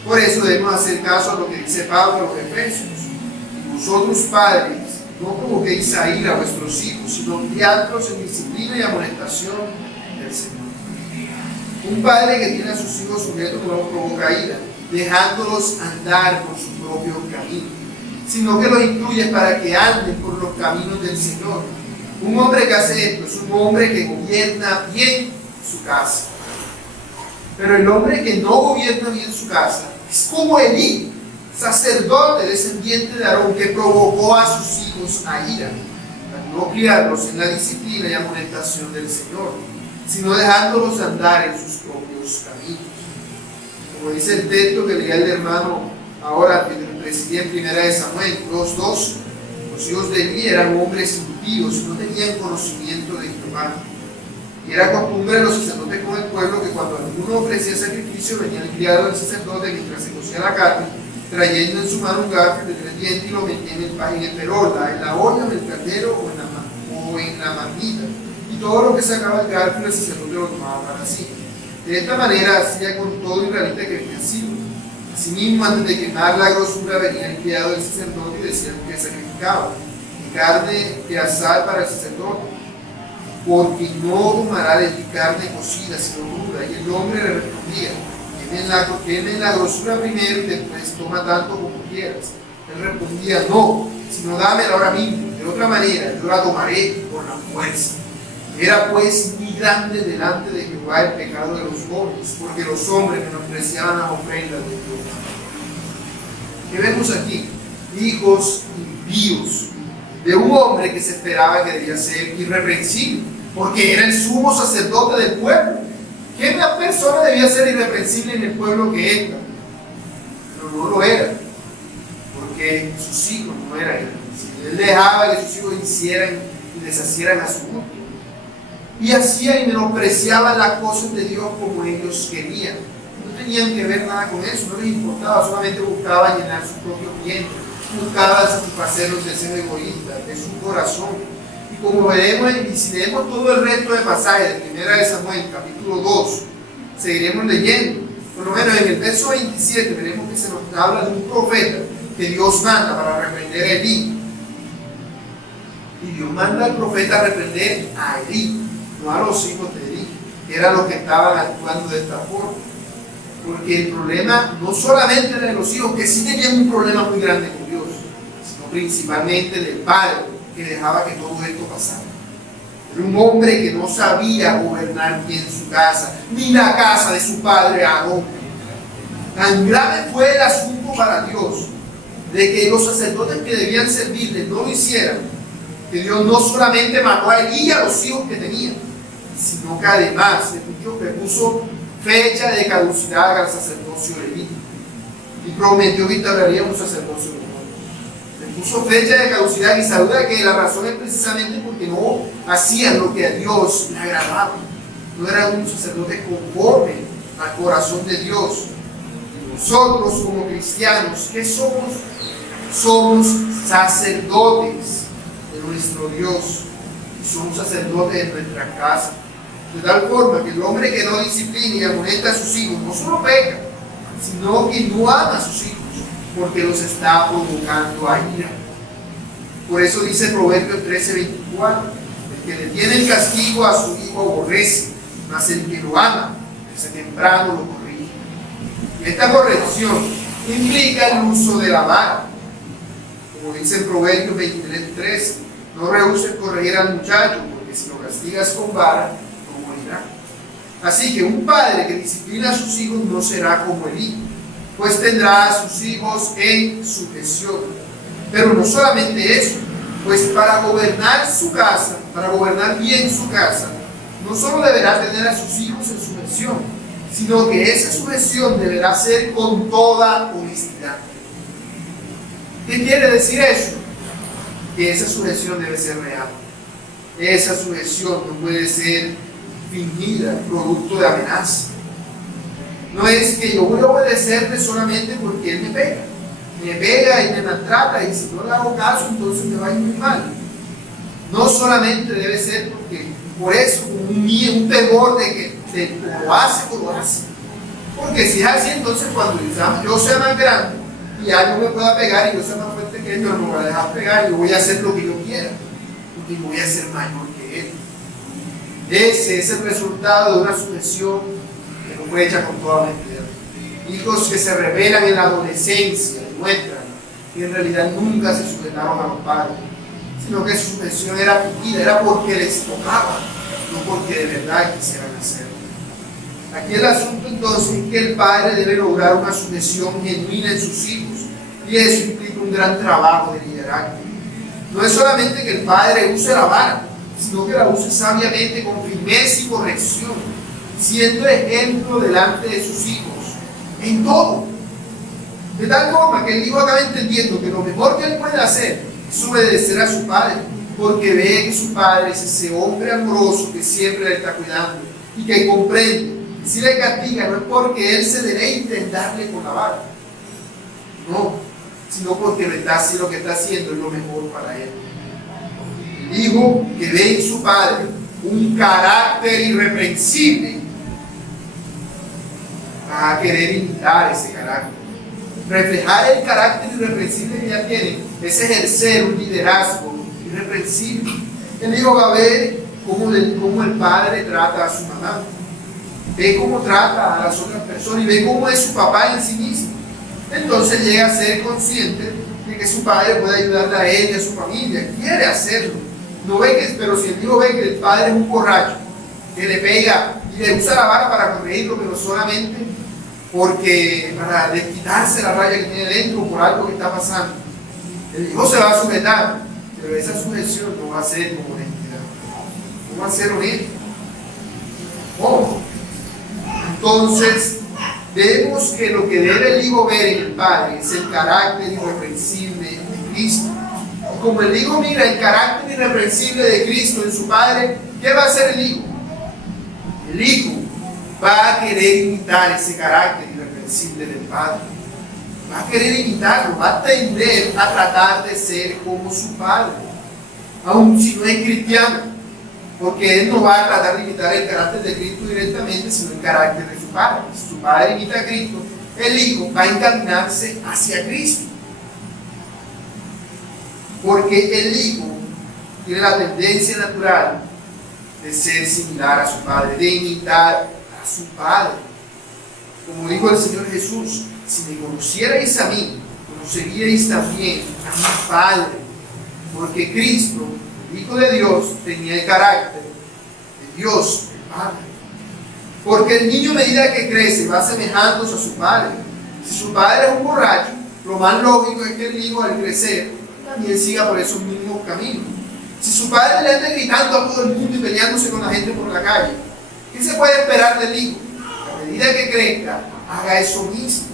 Por eso debemos hacer caso a lo que dice Pablo a los Efesios. Y vosotros, padres, no provoquéis a ira a vuestros hijos, sino criadlos en disciplina y amonestación del Señor. Un padre que tiene a sus hijos sujetos no los provoca ira, dejándolos andar por su propio camino, sino que los instruye para que anden por los caminos del Señor. Un hombre que hace esto es un hombre que gobierna bien su casa. Pero el hombre que no gobierna bien su casa es como Elí, sacerdote descendiente de Aarón, que provocó a sus hijos a ira, al no criarlos en la disciplina y amonestación del Señor, sino dejándolos andar en sus propios caminos. Como dice el texto que leía el hermano ahora, que presidía en 1 Samuel 2:2, los hijos de Elí eran hombres impíos, no tenían conocimiento de Jehová. Y era costumbre de los sacerdotes con el pueblo que cuando alguno ofrecía sacrificio, venía el criado del sacerdote mientras se cocía la carne, trayendo en su mano un garfio de 3 dientes y lo metía en el perola, en la olla, en el caldero o en la marmita. Y todo lo que sacaba el garfio, el sacerdote lo tomaba para sí. De esta manera hacía con todo israelita que venía así. Asimismo, antes de quemar la grosura, venía el criado del sacerdote y decía que sacrificaba, y carne y asar para el sacerdote, porque no tomará de ti carne cocida, sino cruda. Y el hombre le respondía: quemen la grosura primero y después toma tanto como quieras. Él respondía: no, sino dámela ahora mismo, de otra manera yo la tomaré con la fuerza. Era pues muy grande delante de Jehová el pecado de los hombres, porque los hombres menospreciaban las ofrendas de Dios. ¿Qué vemos aquí? Hijos impíos de un hombre que se esperaba que debía ser irreprensible, porque era el sumo sacerdote del pueblo. ¿Qué persona debía ser irreprensible en el pueblo que esta? Pero no lo era, porque sus hijos no eran irreprensibles. Él dejaba que sus hijos hicieran y deshacieran a su gusto, y hacían y menospreciaban las cosas de Dios como ellos querían. No tenían que ver nada con eso, no les importaba, solamente buscaban llenar su propio vientre, buscaban satisfacer los deseos egoístas de su corazón. Y como veremos, y si leemos todo el resto de pasajes de 1 Samuel, capítulo 2, seguiremos leyendo. Por lo menos en el verso 27 veremos que se nos habla de un profeta que Dios manda para reprender a Elí. Y Dios manda al profeta a reprender a Elí, no a los hijos de Elí, que eran los que estaban actuando de esta forma. Porque el problema no solamente era de los hijos, que sí tenían un problema muy grande con Dios, sino principalmente del padre, que dejaba que todo esto pasara. Era un hombre que no sabía gobernar bien su casa, ni la casa de su padre Aarón. Tan grave fue el asunto para Dios, de que los sacerdotes que debían servirle no lo hicieran, que Dios no solamente mató a Elí y a los hijos que tenía, sino que además le puso fecha de caducidad al sacerdocio de Elí y prometió que instauraría un sacerdocio nuevo. Le puso fecha de caducidad y saluda que la razón es precisamente porque no hacían lo que a Dios le agradaba. No eran un sacerdote conforme al corazón de Dios. Y nosotros como cristianos, ¿qué somos? Somos sacerdotes de nuestro Dios y somos sacerdotes de nuestra casa. De tal forma que el hombre que no disciplina y amonesta a sus hijos no solo peca, sino que no ama a sus hijos, porque los está provocando a ira. Por eso dice Proverbios 13:24, el que detiene el castigo a su hijo aborrece, mas el que lo ama, desde temprano lo corrige. Y esta corrección implica el uso de la vara. Como dice en Proverbios 23:13, no rehuses corregir al muchacho, porque si lo castigas con vara, así que un padre que disciplina a sus hijos no será como Elí, pues tendrá a sus hijos en sujeción. Pero no solamente eso, pues para gobernar su casa, para gobernar bien su casa, no solo deberá tener a sus hijos en sujeción, sino que esa sujeción deberá ser con toda honestidad. ¿Qué quiere decir eso? Que esa sujeción debe ser real. Esa sujeción no puede ser fingida, producto de amenaza. No es que yo voy a obedecerle solamente porque él me pega y me maltrata, y si no le hago caso entonces me va a ir muy mal. No solamente debe ser porque por eso un temor de que lo hace o lo hace, porque si es así entonces cuando yo sea más grande y algo me pueda pegar y yo sea más fuerte que él, yo no me voy a dejar pegar, yo voy a hacer lo que yo quiera porque voy a ser mayor que él. Ese es el resultado de una sujeción que no fue hecha con toda honestidad. Hijos que se rebelan en la adolescencia y muestran que en realidad nunca se sujetaron a los padres, sino que su sujeción era fingida, era porque les tocaba, no porque de verdad quisieran hacerlo. Aquí el asunto entonces es que el padre debe lograr una sujeción genuina en sus hijos, y eso implica un gran trabajo de liderazgo. No es solamente que el padre use la vara, sino que la use sabiamente, con firmeza y corrección, siendo ejemplo delante de sus hijos en todo, de tal forma que el hijo acaba entendiendo que lo mejor que él puede hacer es obedecer a su padre, porque ve que su padre es ese hombre amoroso que siempre le está cuidando y que comprende que si le castiga no es porque él se deleite en darle con la vara, no, sino porque lo que está haciendo es lo mejor para él. El hijo que ve en su padre un carácter irreprensible va a querer imitar ese carácter. Reflejar el carácter irreprensible que ya tiene es ejercer un liderazgo irreprensible. El hijo va a ver cómo el padre trata a su mamá, ve cómo trata a las otras personas y ve cómo es su papá en sí mismo. Entonces llega a ser consciente de que su padre puede ayudarle a él y a su familia, quiere hacerlo. No ve que, pero si el hijo ve que el padre es un borracho, que le pega y le usa la vara para corregirlo, pero solamente porque para desquitarse la raya que tiene dentro por algo que está pasando, el hijo se va a sujetar, pero esa sujeción no va a ser con honestidad, no va a ser honesta. ¿Cómo? Entonces vemos que lo que debe el hijo ver en el padre es el carácter irreprensible de Cristo. Como el hijo mira el carácter irreprensible de Cristo en su padre, ¿qué va a hacer el hijo? El hijo va a querer imitar ese carácter irreprensible del padre. Va a querer imitarlo, va a tender a tratar de ser como su padre, aun si no es cristiano, porque él no va a tratar de imitar el carácter de Cristo directamente, sino el carácter de su padre. Si su padre imita a Cristo, el hijo va a encaminarse hacia Cristo. Porque el hijo tiene la tendencia natural de ser similar a su padre, de imitar a su padre. Como dijo el Señor Jesús, si me conocierais a mí, conoceríais también a mi Padre, porque Cristo, el Hijo de Dios, tenía el carácter de Dios, el Padre. Porque el niño a medida que crece va asemejándose a su padre. Si su padre es un borracho, lo más lógico es que el hijo al crecer también siga por esos mismos caminos. Si su padre le anda gritando a todo el mundo y peleándose con la gente por la calle, ¿qué se puede esperar del hijo? A medida que crezca, haga eso mismo.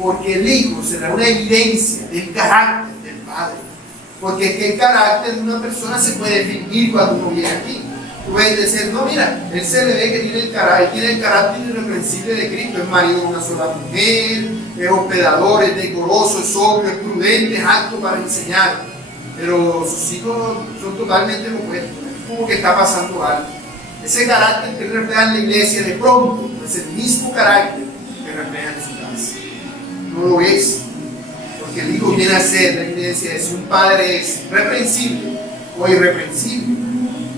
Porque el hijo será una evidencia del carácter del padre. Porque es que el carácter de una persona se puede definir cuando uno viene aquí. Tú puedes decir, no, mira, él se le ve que tiene el carácter irreprensible de Cristo. Es marido de una sola mujer, es hospedador, es decoroso, es sobrio, es prudente, es apto para enseñar. Pero sus hijos son totalmente opuestos. Es como que está pasando algo. Ese carácter que refleja en la iglesia, de pronto, es el mismo carácter que refleja en su casa. No lo es. Porque el hijo viene a ser la evidencia de si un padre es reprensible o irreprensible.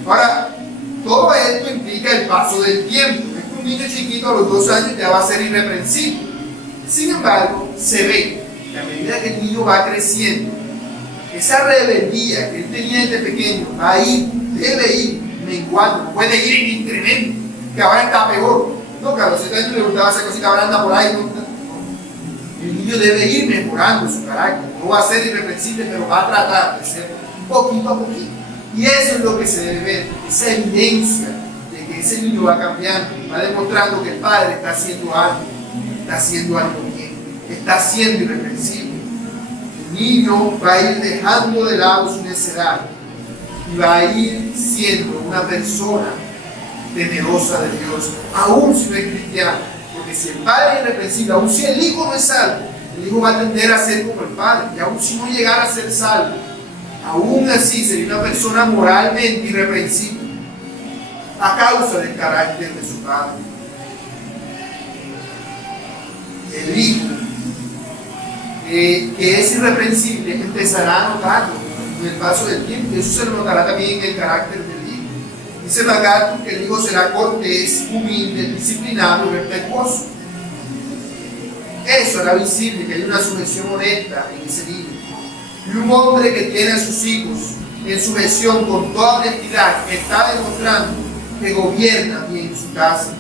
Ahora, todo esto implica el paso del tiempo. Es que un niño chiquito a los 2 años ya va a ser irreprensible. Sin embargo, se ve que a medida que el niño va creciendo, esa rebeldía que él tenía desde pequeño va a ir, debe ir menguando, puede ir en incremento, que ahora está peor. No, que a los 7 años le gustaba hacer cosita, ahora anda por ahí. No. El niño debe ir mejorando su carácter. No va a ser irreprensible, pero va a tratar de ser poquito a poquito. Y eso es lo que se debe ver, esa evidencia de que ese niño va cambiando, va demostrando que el padre está haciendo algo bien, está siendo irreprensible. El niño va a ir dejando de lado su necedad y va a ir siendo una persona temerosa de Dios, aún si no es cristiano. Porque si el padre es irreprensible, aún si el hijo no es salvo, el hijo va a tender a ser como el padre, y aún si no llegara a ser salvo, aún así sería una persona moralmente irreprensible a causa del carácter de su padre. El hijo que es irreprensible empezará a notarlo con el paso del tiempo, y eso se lo notará también en el carácter del hijo. Dice MacArthur que el hijo será cortés, humilde, disciplinado y respetuoso. Eso era visible, que hay una sujeción honesta en ese niño. Y un hombre que tiene a sus hijos en sujeción con toda honestidad está demostrando que gobierna bien su casa.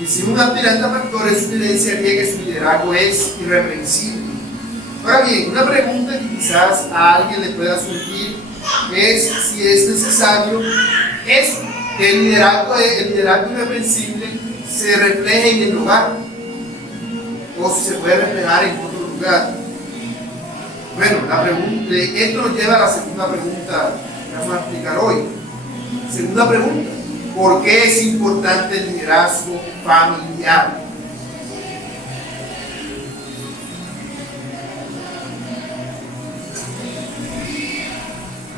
Y si un aspirante a pastor es una evidencia de que su liderazgo es irreprensible. Ahora bien, una pregunta que quizás a alguien le pueda surgir es si es necesario eso, que el liderazgo irreprensible se refleje en el hogar o si se puede reflejar en otro lugar. Bueno, esto nos lleva a la segunda pregunta que vamos a explicar hoy. Segunda pregunta, ¿por qué es importante el liderazgo familiar?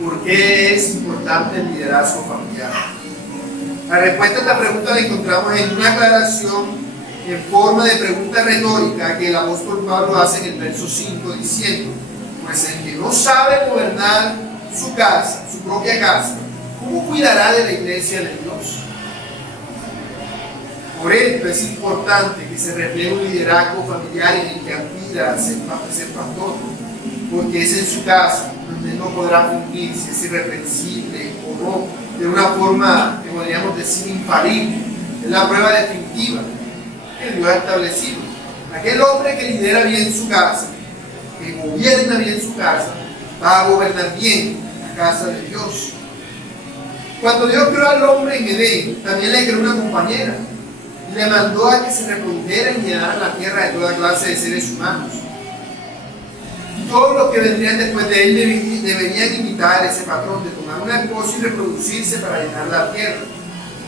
¿Por qué es importante el liderazgo familiar? La respuesta a esta pregunta la encontramos en una aclaración en forma de pregunta retórica que el apóstol Pablo hace en el verso 5 diciendo: pues el que no sabe gobernar su casa, su propia casa, ¿cómo cuidará de la iglesia de Dios? Por esto es importante que se refleje un liderazgo familiar en el que aspira a ser pastor, porque es en su casa donde no podrá fungir si es irreprensible o no, de una forma que podríamos decir infalible. Es la prueba definitiva que Dios ha establecido. Aquel hombre que lidera bien su casa, que gobierna bien su casa, va a gobernar bien la casa de Dios. Cuando Dios creó al hombre en Edén, también le creó una compañera y le mandó a que se reprodujera y llenara la tierra de toda clase de seres humanos. Y todos los que vendrían después de él deberían imitar ese patrón de tomar una esposa y reproducirse para llenar la tierra.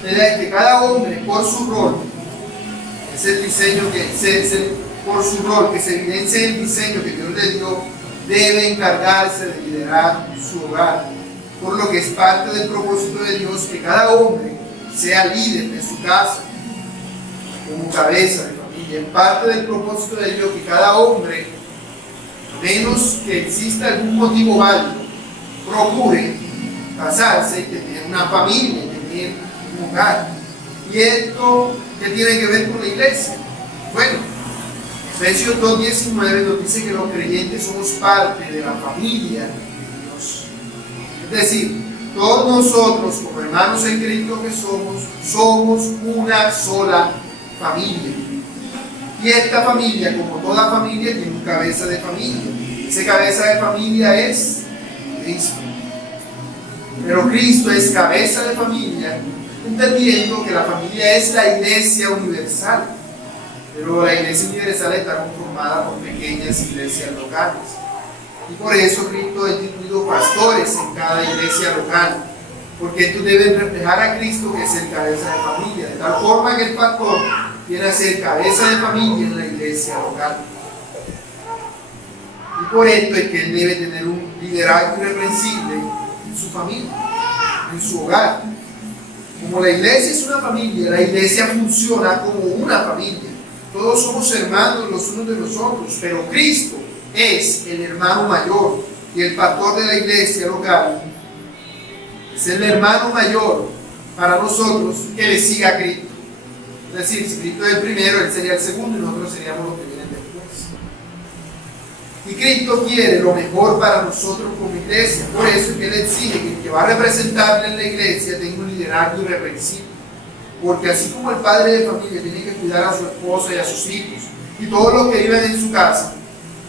De que cada hombre, por su rol, es el diseño por su rol, que se evidencia en el diseño que Dios le dio, debe encargarse de liderar su hogar. Por lo que es parte del propósito de Dios que cada hombre sea líder de su casa, como cabeza de familia. Es parte del propósito de Dios que cada hombre, a menos que exista algún motivo válido, procure casarse, que tener una familia, que tener un hogar. ¿Y esto qué tiene que ver con la iglesia? Bueno, Efesios 2:19 nos dice que los creyentes somos parte de la familia de Dios. Es decir, todos nosotros, como hermanos en Cristo que somos una sola familia. Y esta familia, como toda familia, tiene un cabeza de familia. Ese cabeza de familia es Cristo. Pero Cristo es cabeza de familia, entendiendo que la familia es la iglesia universal. Pero la iglesia universal está conformada por pequeñas iglesias locales. Y por eso Cristo ha instituido pastores en cada iglesia local, porque estos deben reflejar a Cristo, que es el cabeza de familia, de tal forma que el pastor viene a ser cabeza de familia en la iglesia local. Y por esto es que él debe tener un liderazgo irreprensible en su familia, en su hogar. Como la iglesia es una familia, la iglesia funciona como una familia. Todos somos hermanos los unos de los otros, pero Cristo es el hermano mayor, y el pastor de la iglesia local es el hermano mayor para nosotros que le siga a Cristo. Es decir, si Cristo es el primero, él sería el segundo y nosotros seríamos los que vienen después. Y Cristo quiere lo mejor para nosotros como iglesia. Por eso es que él exige que el que va a representarle en la iglesia tenga un liderazgo irreprensible. Porque así como el padre de familia tiene que cuidar a su esposa y a sus hijos y todos los que viven en su casa,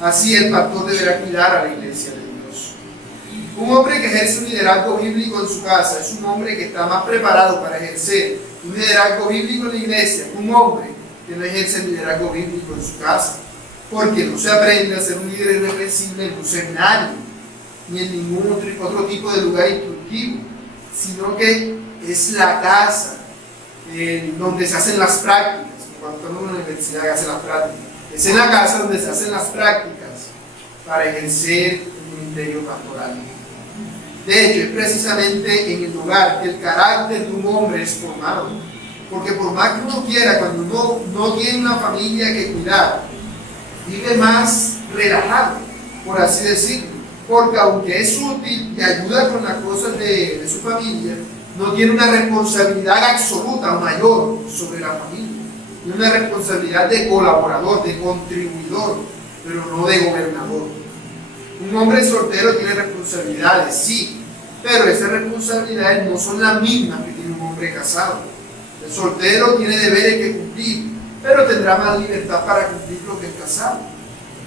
así el pastor deberá cuidar a la iglesia de Dios. Un hombre que ejerce un liderazgo bíblico en su casa es un hombre que está más preparado para ejercer un liderazgo bíblico en la iglesia que un hombre que no ejerce el liderazgo bíblico en su casa. Porque no se aprende a ser un líder irreprensible en un seminario ni en ningún otro tipo de lugar instructivo, sino que es la casa donde se hacen las prácticas. Cuando estamos en la universidad que hacen las prácticas, es en la casa donde se hacen las prácticas para ejercer el ministerio pastoral. De hecho, es precisamente en el hogar que el carácter de un hombre es formado. Porque por más que uno quiera, cuando uno no tiene una familia que cuidar, vive más relajado, por así decirlo. Porque aunque es útil y ayuda con las cosas de su familia, no tiene una responsabilidad absoluta o mayor sobre la familia. Tiene una responsabilidad de colaborador, de contribuidor, pero no de gobernador. Un hombre soltero tiene responsabilidades, sí, pero esas responsabilidades no son las mismas que tiene un hombre casado. El soltero tiene deberes que cumplir, pero tendrá más libertad para cumplir lo que el casado.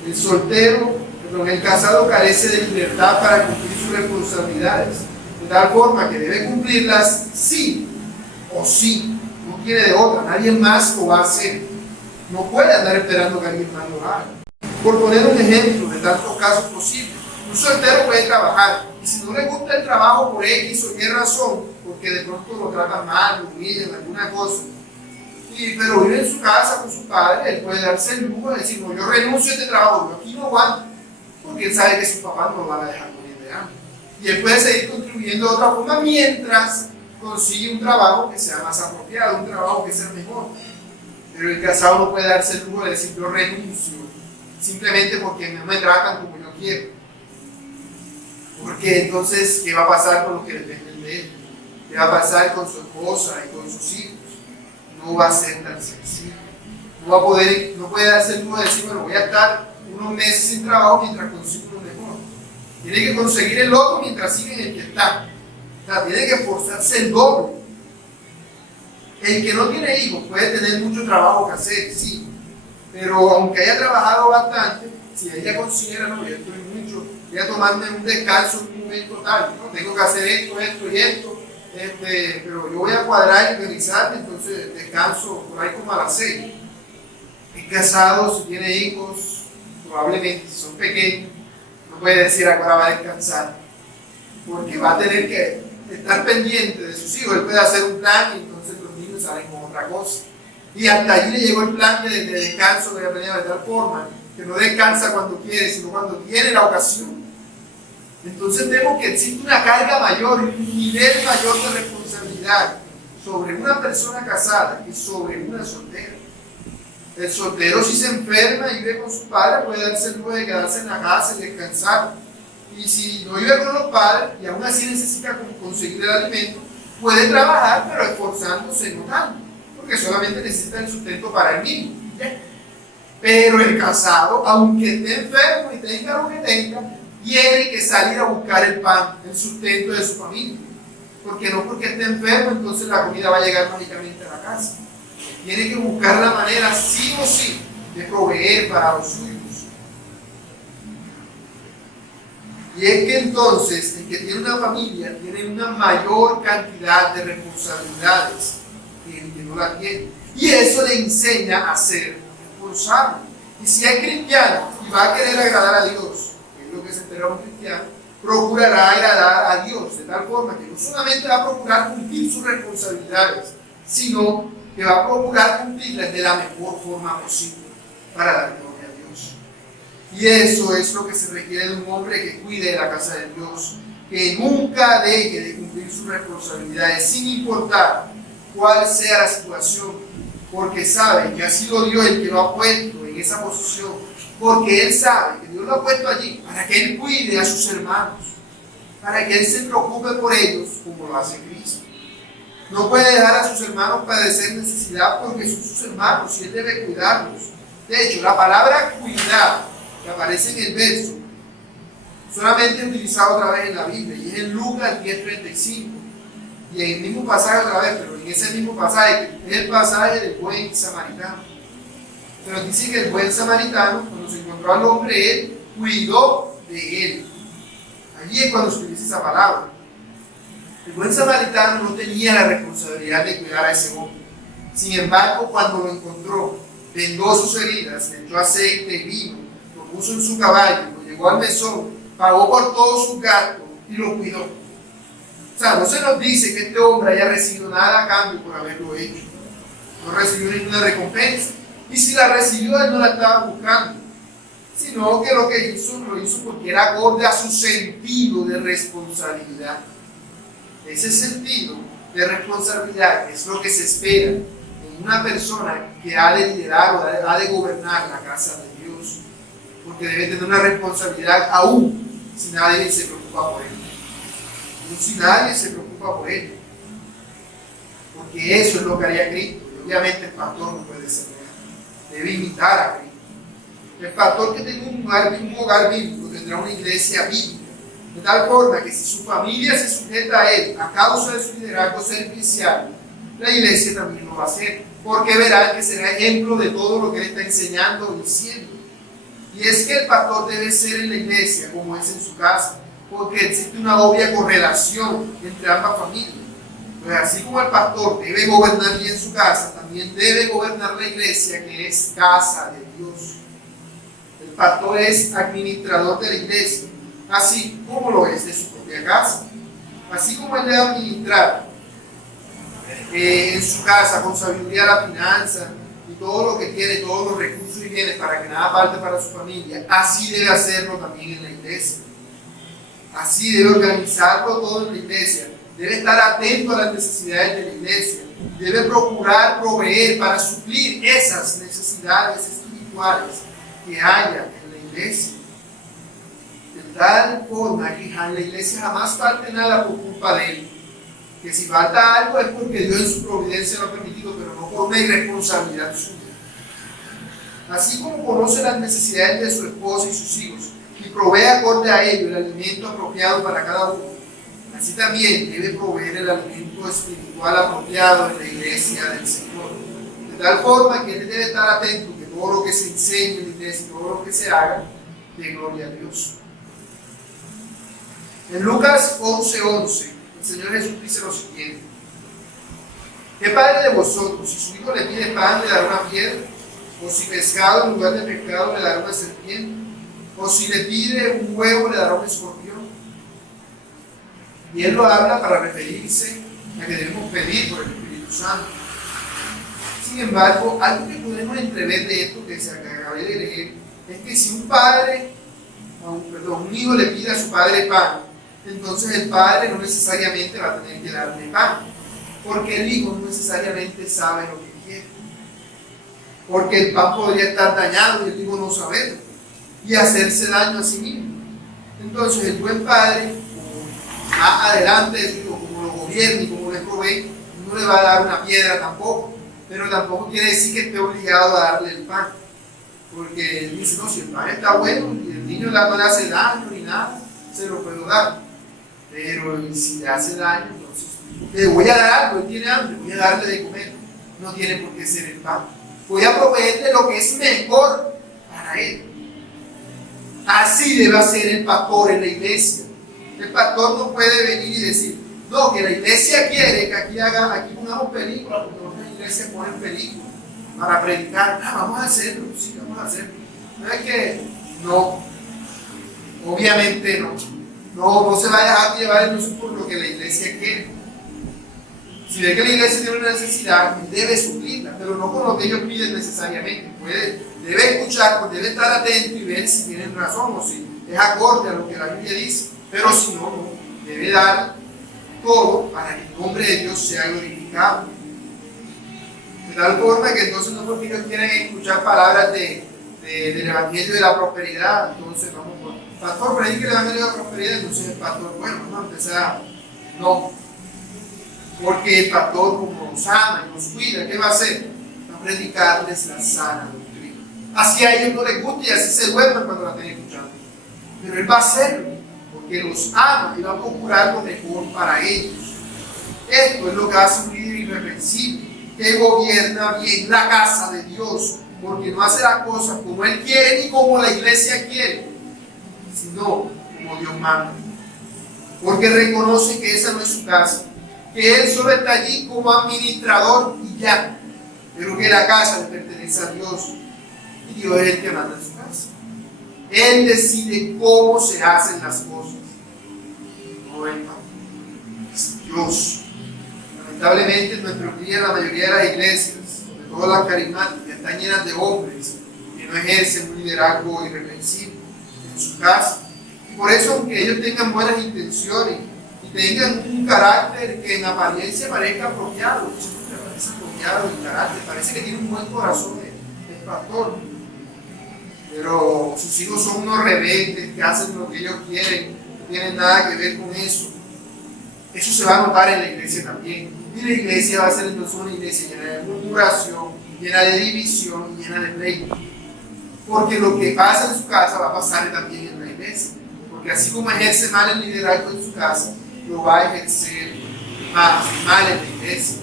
El casado carece de libertad para cumplir sus responsabilidades, de tal forma que debe cumplirlas sí o sí, no tiene de otra, nadie más lo va a hacer. No puede andar esperando que alguien más lo haga. Por poner un ejemplo de tantos casos posibles, un soltero puede trabajar y si no le gusta el trabajo por X o Y razón, porque de pronto lo tratan mal, lo humillan, alguna cosa, pero vive en su casa con su padre, él puede darse el lujo de decir, no, yo renuncio a este trabajo, yo aquí no aguanto, porque él sabe que sus papás no lo van a dejar morir de hambre. Y él puede seguir contribuyendo de otra forma mientras consigue un trabajo que sea más apropiado, un trabajo que sea mejor. Pero el casado no puede darse el lujo de decir, yo renuncio, simplemente porque no me tratan como yo quiero. Porque entonces, ¿qué va a pasar con los que dependen de él? ¿Qué va a pasar con su esposa y con sus hijos? No va a ser tan sencillo. No puede darse el lujo de decir, bueno, voy a estar unos meses sin trabajo mientras consigo uno mejor. Tiene que conseguir el otro mientras sigue en el que está. O sea, tiene que esforzarse el doble. El que no tiene hijos puede tener mucho trabajo que hacer, sí. Pero aunque haya trabajado bastante, si ella considera, no, yo estoy mucho, voy a tomarme un descanso en un momento tal, ¿no? Tengo que hacer esto, esto y esto, pero yo voy a cuadrar y organizarme, entonces descanso por ahí como a las 6. Es casado, si tiene hijos, probablemente si son pequeños, no puede decir ahora va a descansar, porque va a tener que estar pendiente de sus hijos. Él puede hacer un plan y entonces los niños salen con otra cosa. Y hasta allí le llegó el plan de descanso que tenía de tal forma que no descansa cuando quiere, sino cuando tiene la ocasión. Entonces vemos que existe una carga mayor, un nivel mayor de responsabilidad sobre una persona casada que sobre una soltera. El soltero, si se enferma y vive con su padre, puede darse el lujo de quedarse en la casa y descansar. y si no vive con los padres y aún así necesita conseguir el alimento, puede trabajar, pero esforzándose no tanto, porque solamente necesita el sustento para el mismo. Pero el casado, aunque esté enfermo y tenga lo que tenga, tiene que salir a buscar el pan, el sustento de su familia. Porque no porque esté enfermo, entonces la comida va a llegar mágicamente a la casa. Tiene que buscar la manera, sí o sí, de proveer para los suyos. Y es que entonces el que tiene una familia tiene una mayor cantidad de responsabilidades que el que no la tiene. Y eso le enseña a ser responsable. Y si es cristiano y va a querer agradar a Dios, que es lo que se espera de un cristiano, procurará agradar a Dios de tal forma que no solamente va a procurar cumplir sus responsabilidades, sino que va a procurar cumplirlas de la mejor forma posible para dar gloria a Dios. Y eso es lo que se requiere de un hombre que cuide de la casa de Dios, que nunca deje de cumplir sus responsabilidades sin importar cuál sea la situación, porque sabe que ha sido Dios el que lo ha puesto en esa posición, porque Él sabe que Dios lo ha puesto allí para que Él cuide a sus hermanos, para que Él se preocupe por ellos como lo hace Cristo. No puede dejar a sus hermanos padecer necesidad porque son sus hermanos y Él debe cuidarlos. De hecho, la palabra cuidar que aparece en el verso solamente es utilizada otra vez en la Biblia y es en Lucas 10:35 y en el mismo pasaje otra vez, pero en ese mismo pasaje es el pasaje del buen samaritano. Se nos dice que el buen samaritano, cuando se encontró al hombre, él cuidó de él. Allí es cuando se utiliza esa palabra. El buen samaritano no tenía la responsabilidad de cuidar a ese hombre. Sin embargo, cuando lo encontró, vendó sus heridas, le echó aceite y vino, lo puso en su caballo, lo llevó al mesón, pagó por todos sus gastos y lo cuidó. O sea, no se nos dice que este hombre haya recibido nada a cambio por haberlo hecho. No recibió ninguna recompensa. Y si la recibió, él no la estaba buscando. Sino que lo que hizo, lo hizo porque era acorde a su sentido de responsabilidad. Ese sentido de responsabilidad es lo que se espera en una persona que ha de liderar o ha de gobernar la casa de Dios. Porque debe tener una responsabilidad aún si nadie se preocupa por él. Si nadie se preocupa por él. Porque eso es lo que haría Cristo. Y obviamente el pastor no puede ser real. Debe imitar a Cristo. El pastor que tenga un hogar bíblico tendrá una iglesia bíblica. De tal forma que si su familia se sujeta a él a causa de su liderazgo servicial, la iglesia también lo va a hacer. Porque verán que será ejemplo de todo lo que él está enseñando o diciendo. Y es que el pastor debe ser en la iglesia como es en su casa. Porque existe una obvia correlación entre ambas familias. Pues así como el pastor debe gobernar bien su casa, también debe gobernar la iglesia, que es casa de Dios. El pastor es administrador de la iglesia, así como lo es de su propia casa. Así como él debe administrar en su casa con sabiduría la finanza y todo lo que tiene, todos los recursos y bienes para que nada falte para su familia, así debe hacerlo también en la iglesia. Así debe organizarlo todo en la iglesia. Debe estar atento a las necesidades de la iglesia. Debe procurar proveer para suplir esas necesidades espirituales que haya en la iglesia. De tal forma que en la iglesia jamás falte nada por culpa de él. Que si falta algo es porque Dios en su providencia lo ha permitido, pero no por una irresponsabilidad suya. Así como conoce las necesidades de su esposa y sus hijos y provee acorde a ello el alimento apropiado para cada uno, así también debe proveer el alimento espiritual apropiado en la iglesia del Señor. De tal forma que él debe estar atento que todo lo que se enseñe en la iglesia, todo lo que se haga, dé gloria a Dios. En Lucas 11:11, el Señor Jesús dice lo siguiente: ¿qué padre de vosotros, si su hijo le pide pan, le dará una piedra? ¿O si pescado en lugar de pescado le dará una serpiente? ¿O si le pide un huevo le dará un escorpión? Y él lo habla para referirse a que debemos pedir por el Espíritu Santo. Sin embargo, algo que podemos entrever de esto que se acabé de leer es que si un hijo le pide a su padre pan, entonces el padre no necesariamente va a tener que darle pan, porque el hijo no necesariamente sabe lo que quiere, porque el pan podría estar dañado y el hijo no saberlo y hacerse daño a sí mismo. Entonces el buen padre, más adelante, como lo gobierna y como le provee, no le va a dar una piedra tampoco, pero tampoco quiere decir que esté obligado a darle el pan, porque él dice, no, si el pan está bueno y el niño no le hace daño ni nada, se lo puedo dar, pero si le hace daño, entonces le voy a dar algo, él tiene hambre, voy a darle de comer, no tiene por qué ser el pan, voy a proveerle lo que es mejor para él. Así debe ser el pastor en la iglesia. El pastor no puede venir y decir, no, que la iglesia quiere que aquí pongamos películas, porque otras iglesias ponen películas para predicar. Vamos a hacerlo, sí, vamos a hacerlo. No es que, no, obviamente no. No se va a dejar llevar entonces por lo que la iglesia quiere. Si ve que la iglesia tiene una necesidad, debe suplirla, pero no con lo que ellos piden necesariamente. Debe escuchar, pues debe estar atento y ver si tienen razón o si es acorde a lo que la Biblia dice. Pero si no, no. Debe dar todo para que el nombre de Dios sea glorificado. De tal forma que entonces no porque ellos quieren escuchar palabras del Evangelio de la prosperidad, entonces vamos por pastor, predique el Evangelio de la prosperidad, entonces el pastor, bueno, vamos a empezar. No. Porque el pastor, como nos ama y nos cuida, ¿qué va a hacer? Va a predicarles la sana doctrina. Así a ellos no les gusta y así se duermen cuando la estén escuchando. Pero él va a hacerlo porque los ama y va a procurar lo mejor para ellos. Esto es lo que hace un líder irreprensible, que gobierna bien la casa de Dios, porque no hace las cosas como él quiere ni como la iglesia quiere, sino como Dios manda. Porque reconoce que esa no es su casa, que él solo está allí como administrador y ya, pero que la casa le pertenece a Dios y Dios es el que manda en su casa. Él decide cómo se hacen las cosas, no el papá, es Dios. Lamentablemente en nuestros días la mayoría de las iglesias, sobre todo las carismáticas, están llenas de hombres que no ejercen un liderazgo irreprensible en su casa. Y por eso, aunque ellos tengan buenas intenciones y tengan un carácter que en apariencia parezca apropiado, parece apropiado en carácter, parece que tiene un buen corazón el pastor, pero sus hijos son unos rebeldes que hacen lo que ellos quieren, no tienen nada que ver con eso. Eso se va a notar en la iglesia también. Y la iglesia va a ser entonces una iglesia llena de murmuración, llena de división y llena de pleito. Porque lo que pasa en su casa va a pasar también en la iglesia. Porque así como ejerce mal el liderazgo en su casa, lo va a ejercer mal en la iglesia.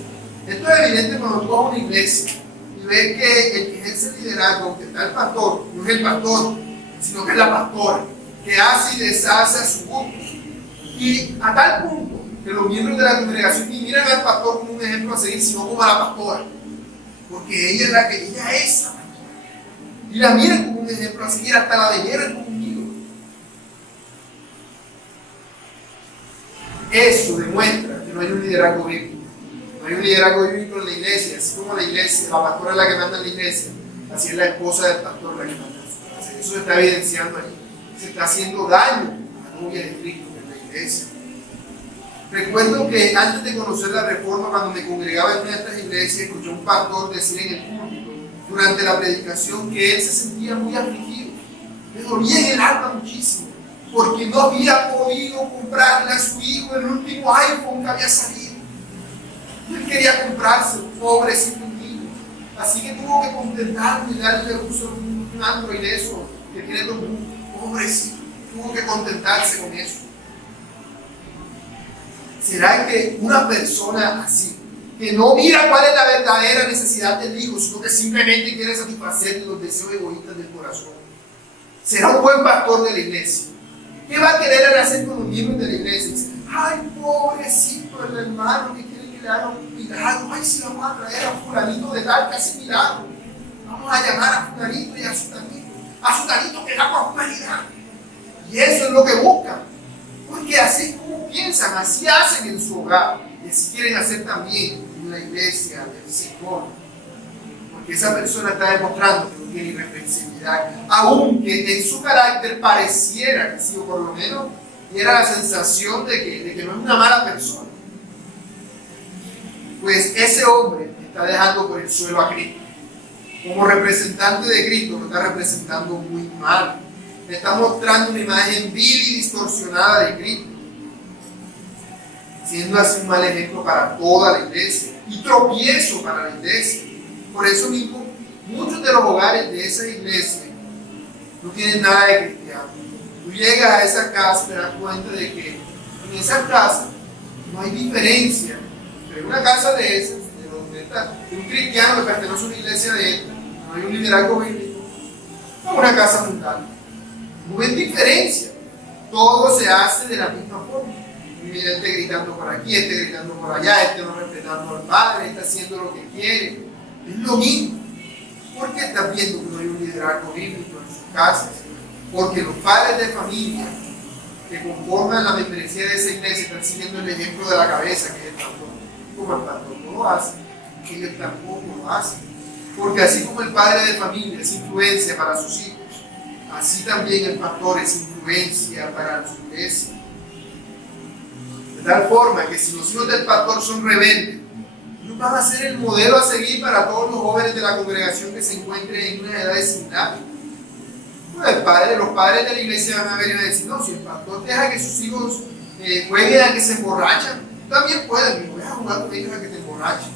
Esto es evidente cuando tú vas a una iglesia y ves que el que ejerce el liderazgo, aunque está el pastor, no es el pastor, sino que es la pastora, que hace y deshace a su gusto. Y a tal punto que los miembros de la congregación ni miran al pastor como un ejemplo a seguir, sino como a la pastora, porque ella es la pastora, y la miran como un ejemplo a seguir, hasta la veneran como un ídolo. Eso demuestra que no hay un liderazgo bíblico, no hay un liderazgo bíblico en la iglesia. Así como la iglesia, la pastora es la que manda en la iglesia, así es la esposa del pastor la que manda en su casa. Eso se está evidenciando ahí, se está haciendo daño a la novia de Cristo en la iglesia. Recuerdo que antes de conocer la reforma, cuando me congregaba en una de estas iglesias, escuché a un pastor decir en el púlpito durante la predicación que él se sentía muy afligido, le dolía en el alma muchísimo, porque no había podido comprarle a su hijo el último iPhone que había salido. Él quería comprarse, un pobrecito niño, así que tuvo que contentarme y darle un Android de eso que tiene todo el mundo. Pobrecito, tuvo que contentarse con eso. ¿Será que una persona así, que no mira cuál es la verdadera necesidad del hijo, sino que simplemente quiere satisfacer los deseos egoístas del corazón, será un buen pastor de la iglesia? ¿Qué va a querer hacer con los miembros de la iglesia? Dice, ay, pobrecito el hermano que quiere que le haga un milagro. Ay, si vamos a traer a fulanito de tal que hace milagro. Vamos a llamar a fulanito y a sutanito que da prosperidad. Y eso es lo que buscan. Porque así es como piensan, así hacen en su hogar, y así quieren hacer también en la iglesia del Señor. Porque esa persona está demostrando que no tiene irreprensibilidad, aunque en su carácter pareciera que sí, o por lo menos diera la sensación de que no es una mala persona. Pues ese hombre está dejando por el suelo a Cristo. Como representante de Cristo lo está representando muy mal. está mostrando una imagen vil y distorsionada de Cristo, siendo así un mal ejemplo para toda la iglesia y tropiezo para la iglesia. Por eso mismo, muchos de los hogares de esa iglesia no tienen nada de cristiano. Tú llegas a esa casa y te das cuenta de que en esa casa no hay diferencia entre una casa de esas, de un cristiano que pertenece a una iglesia de esta, no hay un liderazgo bíblico, a una casa mundana. No hay diferencia. Todo se hace de la misma forma. Este gritando por aquí, este gritando por allá, este no respetando al padre, este haciendo lo que quiere. Es lo mismo. ¿Por qué estás viendo que no hay un liderazgo bíblico en sus casas? Porque los padres de familia que conforman la membresía de esa iglesia están siguiendo el ejemplo de la cabeza, que es el pastor. Como el pastor no lo hace, ellos tampoco lo hacen. Porque así como el padre de familia es influencia para sus hijos, así también el pastor es influencia para su iglesia. De tal forma que si los hijos del pastor son rebeldes, ellos van a ser el modelo a seguir para todos los jóvenes de la congregación que se encuentren en una edad similar. Bueno, los padres de la iglesia van a ver y van a decir, no, si el pastor deja que sus hijos jueguen a que se emborrachan, tú también puedes, voy a jugar con ellos a que te emborrachen.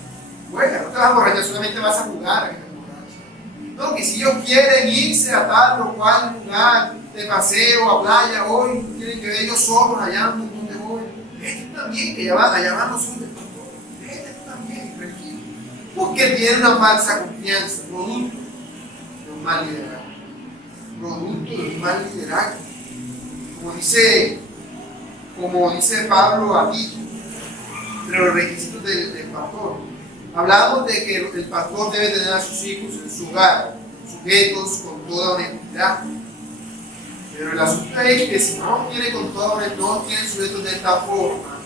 Juega, no te vas a emborrachar, solamente vas a jugar a que te emborrachen. No, que si ellos quieren irse a tal o cual lugar de paseo, a playa, hoy tienen que ver ellos solos, allá un montón de jóvenes. Déjate también, que allá van los hijos del pastor. Déjate también, tranquilo. Porque tienen una falsa confianza, producto de un mal liderazgo. Producto de un mal liderazgo. Como dice Pablo a Tito, entre los requisitos del pastor. Hablamos de que el pastor debe tener a sus hijos en su hogar, sujetos con toda honestidad. Pero el asunto es que si no los tiene con toda honestidad, no los tiene sujetos de esta forma,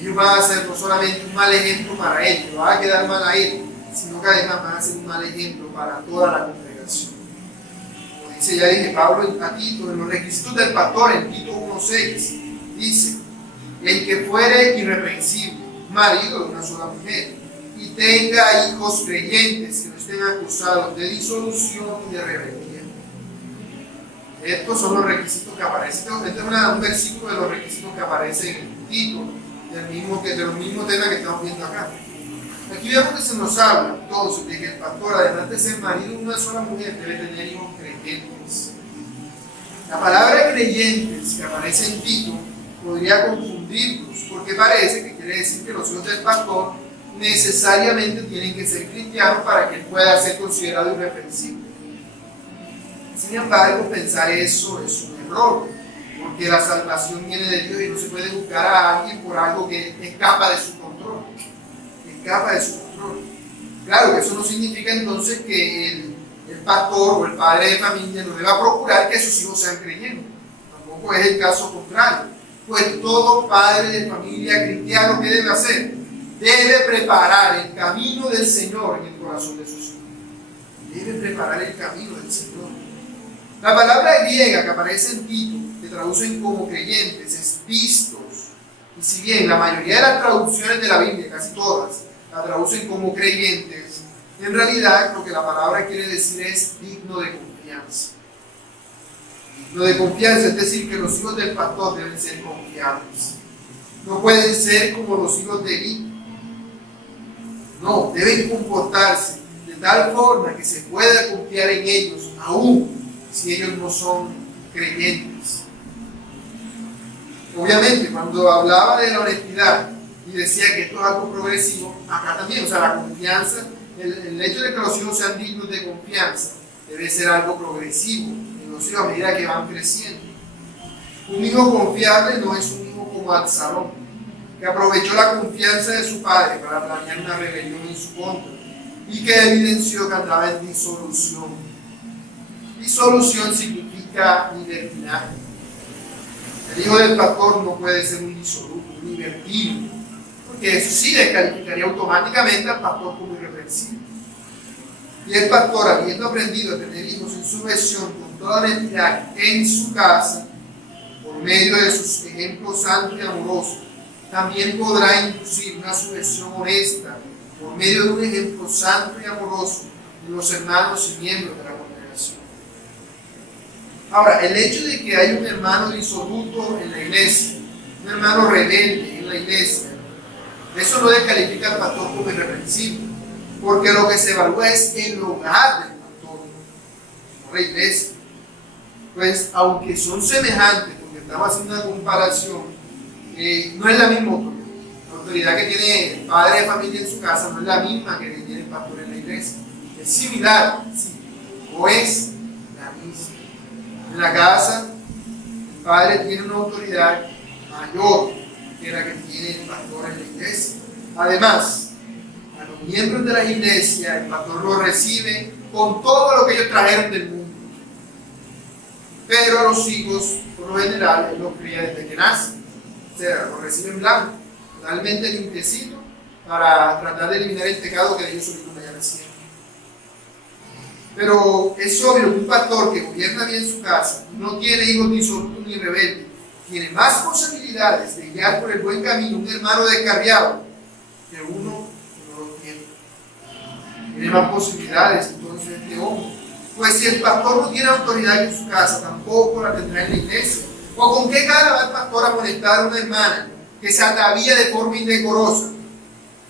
ellos van a ser no solamente un mal ejemplo para ellos, van a quedar mal a ellos, sino que además van a ser un mal ejemplo para toda la congregación. Como dice, ya dije, Pablo a Tito, en los requisitos del pastor, en Tito 1:6, dice: el que fuere irreprensible, marido de una sola mujer, y tenga hijos creyentes que no estén acusados de disolución y de rebeldía. Estos son los requisitos que aparecen. Este es un versículo de los requisitos que aparecen en el título, de los mismos temas que estamos viendo acá. Aquí vemos que se nos habla entonces de que el pastor, además de ser marido de una sola mujer, debe tener hijos creyentes. La palabra creyentes que aparece en Tito podría confundirnos, porque parece que quiere decir que los hijos del pastor necesariamente tienen que ser cristianos para que él pueda ser considerado irreprensible. Sin embargo, pensar eso es un error, porque la salvación viene de Dios y no se puede juzgar a alguien por algo que escapa de su control. Claro que eso no significa entonces que el pastor o el padre de familia no deba procurar que sus hijos sean creyentes. Tampoco es el caso contrario. Pues todo padre de familia cristiano, ¿qué debe hacer? Debe preparar el camino del Señor en el corazón de sus hijos. Debe preparar el camino del Señor. La palabra griega que aparece en Tito, que traducen como creyentes, es pistos. Y si bien la mayoría de las traducciones de la Biblia, casi todas, la traducen como creyentes, en realidad lo que la palabra quiere decir es digno de confianza. Digno de confianza, es decir, que los hijos del pastor deben ser confiables. No pueden ser como los hijos de Eli. No, deben comportarse de tal forma que se pueda confiar en ellos, aún si ellos no son creyentes. Obviamente, cuando hablaba de la honestidad y decía que esto es algo progresivo, acá también, o sea, la confianza, el hecho de que los hijos sean dignos de confianza, debe ser algo progresivo en los hijos a medida que van creciendo. Un hijo confiable no es un hijo como Absalón, que aprovechó la confianza de su padre para planear una rebelión en su contra y que evidenció que andaba en disolución. Disolución significa libertinaje. El hijo del pastor no puede ser un disoluto, un libertino, porque eso sí descalificaría automáticamente al pastor como irreprensible. Y el pastor, habiendo aprendido a tener hijos en sujeción con toda honestidad en su casa, por medio de sus ejemplos santos y amorosos, también podrá inducir una sujeción honesta por medio de un ejemplo santo y amoroso de los hermanos y miembros de la congregación. Ahora, el hecho de que hay un hermano disoluto en la iglesia, un hermano rebelde en la iglesia, eso no descalifica al pastor como irreprensible, porque lo que se evalúa es el hogar del pastor, no la iglesia. Pues, aunque son semejantes, porque estamos haciendo una comparación, no es la misma autoridad. La autoridad que tiene el padre de familia en su casa no es la misma que tiene el pastor en la iglesia. Es similar, sí, o es la misma. En la casa, el padre tiene una autoridad mayor que la que tiene el pastor en la iglesia. Además, a los miembros de la iglesia, el pastor los recibe con todo lo que ellos trajeron del mundo. Pero a los hijos, por lo general, él los cría desde que nacen. O sea, los reciben blanco, totalmente limpiecito, para tratar de eliminar el pecado que ellos solitos ya reciben. Pero es obvio que un pastor que gobierna bien su casa, no tiene hijos ni disolutos ni rebeldes, tiene más posibilidades de guiar por el buen camino un hermano descarriado que uno que no lo tiene. Tiene más posibilidades entonces este hombre. Pues si el pastor no tiene autoridad en su casa, tampoco la tendrá en la iglesia. ¿O con qué cara va el pastor a molestar a una hermana que se atavía de forma indecorosa?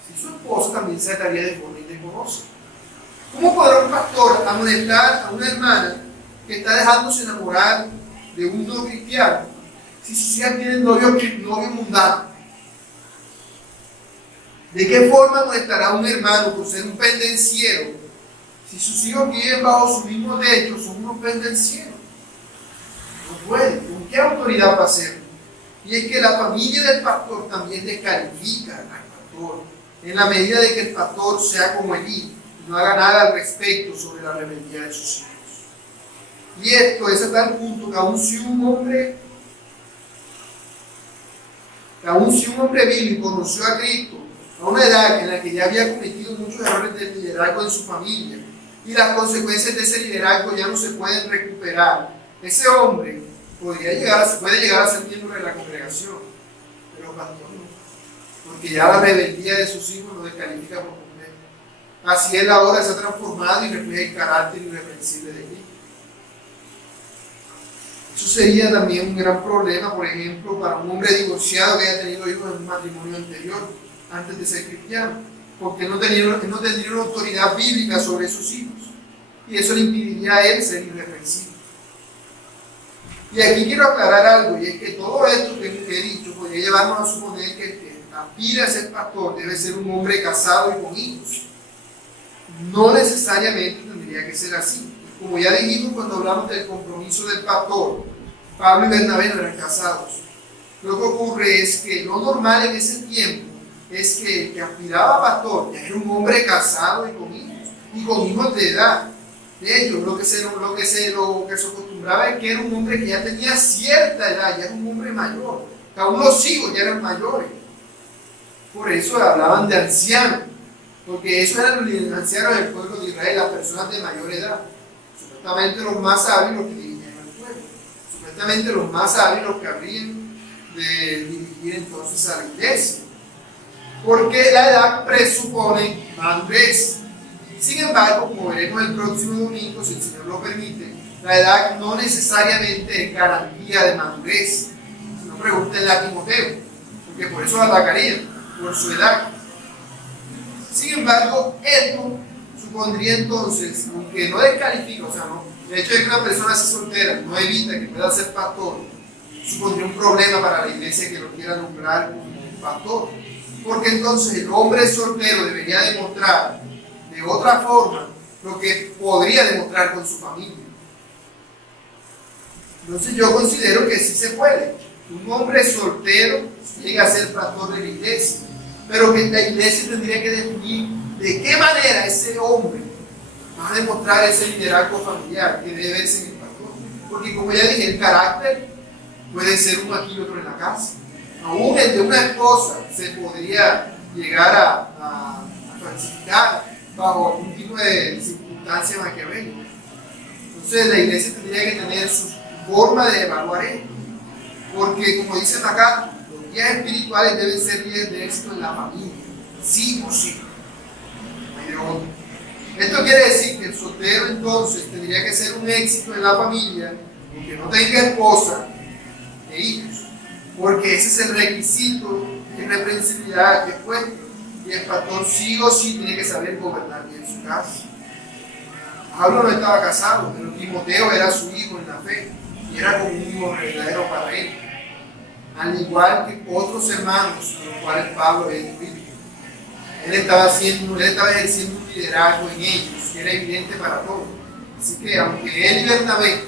Si su esposa también se atavía de forma indecorosa. ¿Cómo podrá un pastor amonestar a una hermana que está dejándose enamorar de un no cristiano si sus hijas tienen novio mundano? ¿De qué forma amonestará a un hermano por ser un pendenciero si sus hijos viven bajo su mismo techo, son unos pendencieros? No puede. ¿Con qué autoridad va a hacerlo? Y es que la familia del pastor también descalifica al pastor en la medida de que el pastor sea como Elí y no haga nada al respecto sobre la rebeldía de sus hijos. Y esto es a tal punto que aun si un hombre bíblico conoció a Cristo a una edad en la que ya había cometido muchos errores de liderazgo en su familia y las consecuencias de ese liderazgo ya no se pueden recuperar, ese hombre puede llegar a ser miembro de la congregación, pero pastor no, porque ya la rebeldía de sus hijos lo descalifica por completo. Así él ahora se ha transformado y refleja el carácter irreprensible de Cristo. Eso sería también un gran problema, por ejemplo, para un hombre divorciado que haya tenido hijos en un matrimonio anterior, antes de ser cristiano, porque no tendría una autoridad bíblica sobre sus hijos, y eso le impediría a él ser irreprensible. Y aquí quiero aclarar algo, y es que todo esto que he dicho podría llevarnos a suponer que el que aspira a ser pastor debe ser un hombre casado y con hijos. No necesariamente tendría que ser así. Como ya dijimos cuando hablamos del compromiso del pastor, Pablo y Bernabé no eran casados. Lo que ocurre es que lo normal en ese tiempo es que el que aspiraba a pastor ya era un hombre casado y con hijos de edad. De hecho, lo que se acostumbraba es que era un hombre que ya tenía cierta edad, ya era un hombre mayor. Aún los hijos ya eran mayores. Por eso hablaban de ancianos, porque esos eran los ancianos del pueblo de Israel, las personas de mayor edad. Supuestamente los más sabios los que dirigían al pueblo. Supuestamente los más sabios los que habrían de dirigir entonces a la iglesia. Porque la edad presupone madurez. Sin embargo, como veremos el próximo domingo, si el Señor lo permite, la edad no necesariamente es garantía de madurez. Si no, pregúntenle a Timoteo, porque por eso la atacarían, por su edad. Sin embargo, esto supondría entonces, aunque no descalifica, o sea, no, el hecho de que una persona sea soltera no evita que pueda ser pastor, supondría un problema para la iglesia que lo quiera nombrar como pastor. Porque entonces el hombre soltero debería demostrar de otra forma lo que podría demostrar con su familia. Entonces yo considero que sí se puede. Un hombre soltero llega a ser pastor de la iglesia, pero que la iglesia tendría que definir de qué manera ese hombre va a demostrar ese liderazgo familiar que debe verse en el pastor. Porque como ya dije, el carácter puede ser uno aquí y otro en la casa. Aún el de una esposa se podría llegar a falsificar bajo algún tipo de circunstancia maquiavélica. Entonces la iglesia tendría que tener su forma de evaluar esto, porque como dicen acá, los guías espirituales deben ser guías de éxito en la familia, sí o sí, no hay de otro. Esto quiere decir que el soltero entonces tendría que ser un éxito en la familia aunque no tenga esposa e hijos, porque ese es el requisito de reprensibilidad que fue. Y el pastor sí o sí tiene que saber gobernar bien su casa. Pablo no estaba casado, pero Timoteo era su hijo en la fe y era como un hijo verdadero para él, al igual que otros hermanos a los cuales Pablo había instruido. Él estaba ejerciendo un liderazgo en ellos que era evidente para todos. Así que aunque él y Bernabé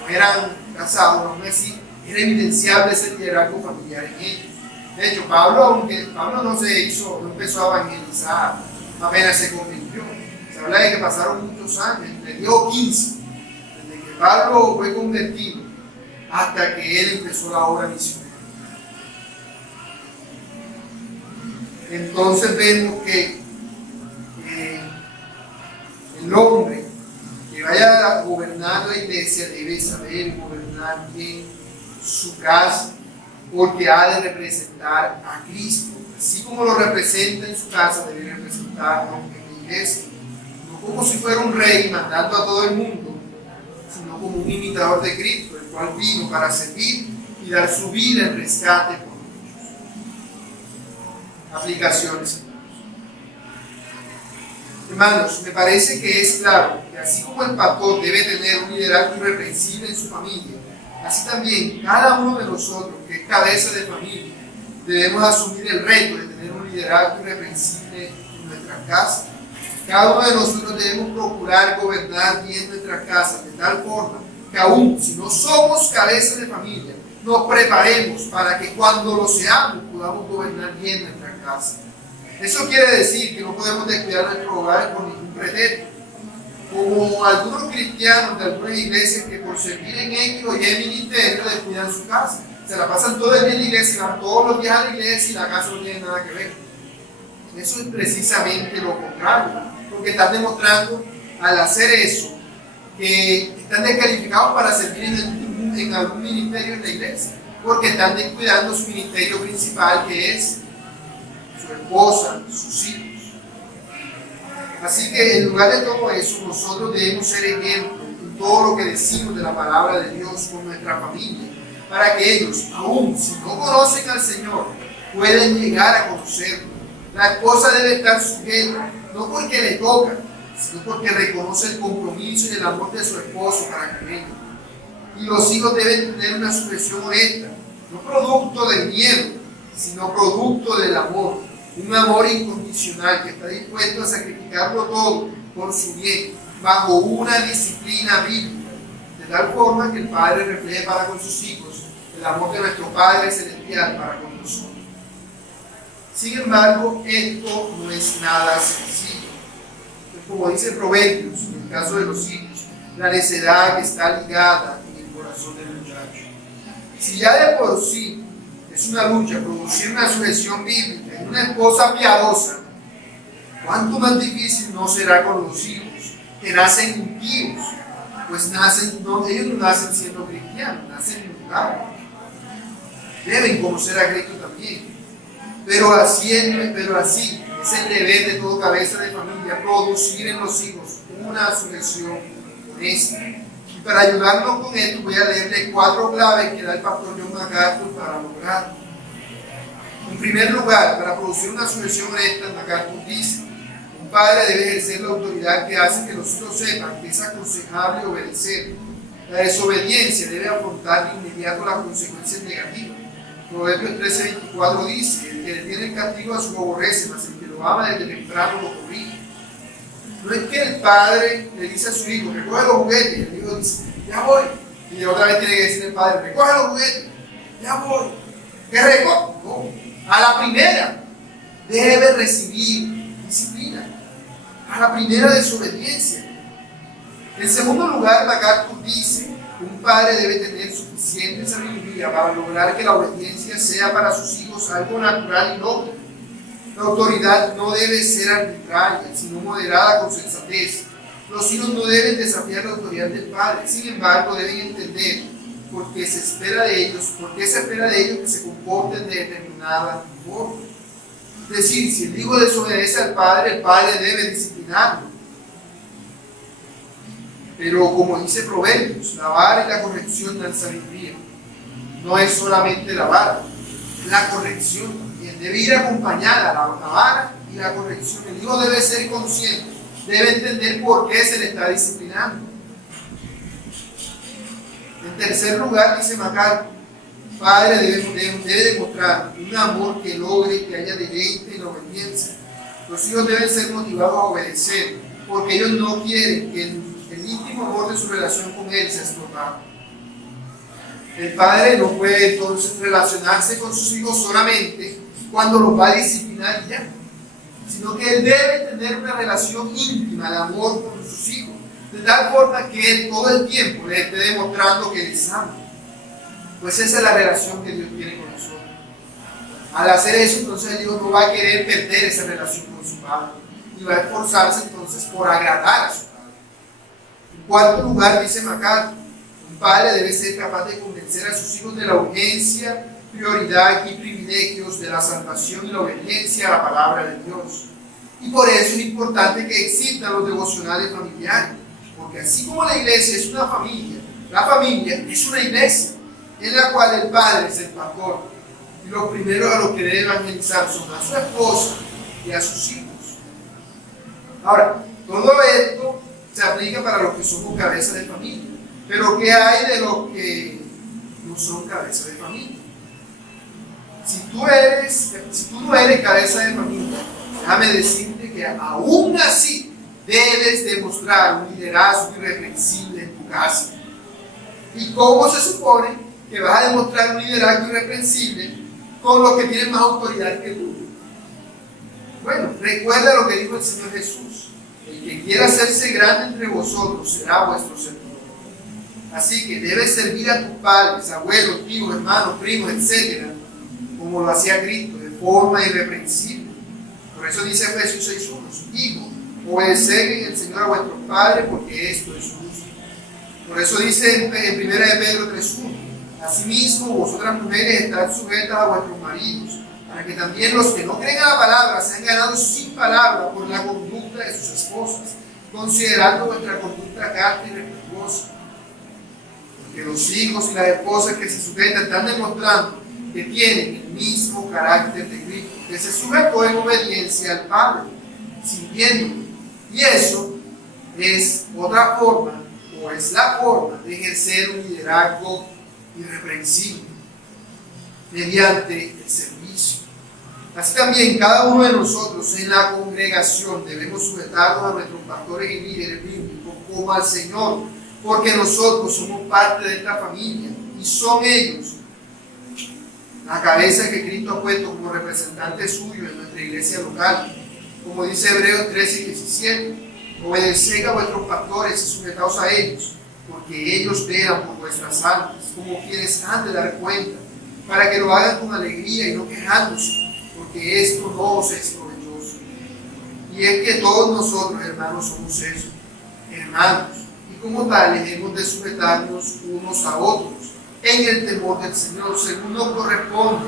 no eran casados, aún así era evidenciable ese liderazgo familiar en ellos. De hecho, aunque Pablo no empezó a evangelizar, apenas se convirtió. Se habla de que pasaron muchos años, entre 10 o 15, desde que Pablo fue convertido hasta que él empezó la obra misionera. Entonces vemos que el hombre que vaya a gobernar la iglesia debe saber gobernar bien su casa, porque ha de representar a Cristo. Así como lo representa en su casa, debe representarlo en la iglesia. No como si fuera un rey mandando a todo el mundo, sino como un imitador de Cristo, el cual vino para servir y dar su vida en rescate por muchos. Aplicaciones. Hermanos, me parece que es claro que así como el pastor debe tener un liderazgo irreprensible en su familia, así también cada uno de nosotros, que es cabeza de familia, debemos asumir el reto de tener un liderazgo irreprensible en nuestras casas. Cada uno de nosotros debemos procurar gobernar bien nuestras casas de tal forma que aún si no somos cabeza de familia, nos preparemos para que cuando lo seamos podamos gobernar bien nuestras casas. Eso quiere decir que no podemos descuidar nuestros hogares por ningún pretexto. Como algunos cristianos de algunas iglesias que por servir en X o Y ministerio descuidan su casa. Se la pasan todo el día en la iglesia, van todos los días a la iglesia y la casa no tiene nada que ver. Eso es precisamente lo contrario, porque están demostrando al hacer eso que están descalificados para servir en algún ministerio en la iglesia, porque están descuidando su ministerio principal, que es su esposa, sus hijos. Así que en lugar de todo eso, nosotros debemos ser ejemplo en todo lo que decimos de la palabra de Dios con nuestra familia, para que ellos, aún si no conocen al Señor, puedan llegar a conocerlo. La esposa debe estar sujeta, no porque le toca, sino porque reconoce el compromiso y el amor de su esposo para con ella. Y los hijos deben tener una sujeción honesta, no producto del miedo, sino producto del amor. Un amor incondicional que está dispuesto a sacrificarlo todo por su bien, bajo una disciplina bíblica, de tal forma que el Padre refleje para con sus hijos el amor de nuestro Padre Celestial para con nosotros. Sin embargo, esto no es nada sencillo. Como dice Proverbios, en el caso de los hijos, la necedad que está ligada en el corazón del muchacho. Si ya de por sí es una lucha producir una sujeción bíblica en una esposa piadosa, ¿cuánto más difícil no será con los hijos que nacen impíos? Pues ellos no nacen siendo cristianos, nacen mundanos. Deben conocer a Cristo también. Pero así es el deber de todo cabeza de familia, producir en los hijos una sujeción honesta. Y para ayudarnos con esto voy a leerle 4 claves que da el pastor John MacArthur para lograrlo. En primer lugar, para producir una sujeción honesta, MacArthur dice: un padre debe ejercer la autoridad que hace que los hijos sepan que es aconsejable obedecer. La desobediencia debe afrontar de inmediato las consecuencias negativas. Proverbios 13:24 dice: el que detiene el castigo a su aborrece, mas el que lo ama desde temprano lo corrige. No es que el padre le dice a su hijo: recoge los juguetes, y el hijo dice: ya voy. Y otra vez tiene que decir el padre: recoge los juguetes, ya voy. ¿Qué recoge? No. A la primera debe recibir disciplina. A la primera desobediencia. En segundo lugar, MacArthur dice: un padre debe tener suficiente sabiduría para lograr que la obediencia sea para sus hijos algo natural y lógico. La autoridad no debe ser arbitraria, sino moderada con sensatez. Los hijos no deben desafiar la autoridad del padre, sin embargo, deben entender por qué se espera de ellos que se comporten de determinada forma. Es decir, si el hijo desobedece al padre, el padre debe disciplinarlo. Pero como dice Proverbios, la vara y la corrección dan sabiduría. No es solamente la vara, la corrección también debe ir acompañada, la vara y la corrección. El hijo debe ser consciente, debe entender por qué se le está disciplinando. En tercer lugar, dice MacArthur, el padre debe demostrar un amor que logre que haya deleite en la obediencia. Los hijos deben ser motivados a obedecer, porque ellos no quieren que el íntimo amor de su relación con él sea estorbado. El padre no puede entonces relacionarse con sus hijos solamente cuando los va a disciplinar ya, sino que él debe tener una relación íntima de amor con sus hijos, de tal forma que él todo el tiempo les esté demostrando que les ama. Pues esa es la relación que Dios tiene con nosotros. Al hacer eso, entonces el hijo no va a querer perder esa relación con su padre y va a esforzarse entonces por agradar a su padre. En cuarto lugar, dice MacArthur, un padre debe ser capaz de convencer a sus hijos de la urgencia, prioridad y privilegios de la salvación y la obediencia a la palabra de Dios. Y por eso es importante que existan los devocionales familiares, porque así como la iglesia es una familia, la familia es una iglesia en la cual el padre es el pastor y los primeros a los que debe evangelizar son a su esposa y a sus hijos. Ahora, todo esto se aplica para los que somos cabezas de familia, pero ¿qué hay de los que no son cabezas de familia? Si tú no eres cabeza de familia, déjame decirte que aún así debes demostrar un liderazgo irreprensible en tu casa. ¿Y cómo se supone que vas a demostrar un liderazgo irreprensible con los que tienen más autoridad que tú? Bueno, recuerda lo que dijo el Señor Jesús: el que quiera hacerse grande entre vosotros será vuestro servidor. Así que debes servir a tus padres, abuelos, tíos, hermanos, primos, etc., como lo hacía Cristo, de forma irreprensible. Por eso dice Efesios 6:1: hijos, obedeced en el Señor a vuestros padres, porque esto es justo. Por eso dice en 1 Pedro 3:1: asimismo, vosotras mujeres, estad sujetas a vuestros maridos, para que también los que no creen a la palabra sean ganados sin palabra por la conducta de sus esposas, considerando vuestra conducta casta y respetuosa. Porque los hijos y las esposas que se sujetan están demostrando que tienen el mismo carácter de Cristo, que se sujetó en obediencia al Padre, sirviéndole. Y eso es otra forma, o es la forma de ejercer un liderazgo irreprensible, mediante el servicio. Así también cada uno de nosotros en la congregación debemos sujetarnos a nuestros pastores y líderes bíblicos como al Señor, porque nosotros somos parte de esta familia y son ellos la cabeza que Cristo ha puesto como representante suyo en nuestra iglesia local. Como dice Hebreos 13:17: obedeced a vuestros pastores y sujetaos a ellos, porque ellos velan por vuestras almas, como quienes han de dar cuenta, para que lo hagan con alegría y no quejándose, porque esto no os es provechoso. Y es que todos nosotros, hermanos, somos eso, hermanos, y como tales hemos de sujetarnos unos a otros en el temor del Señor, según nos corresponde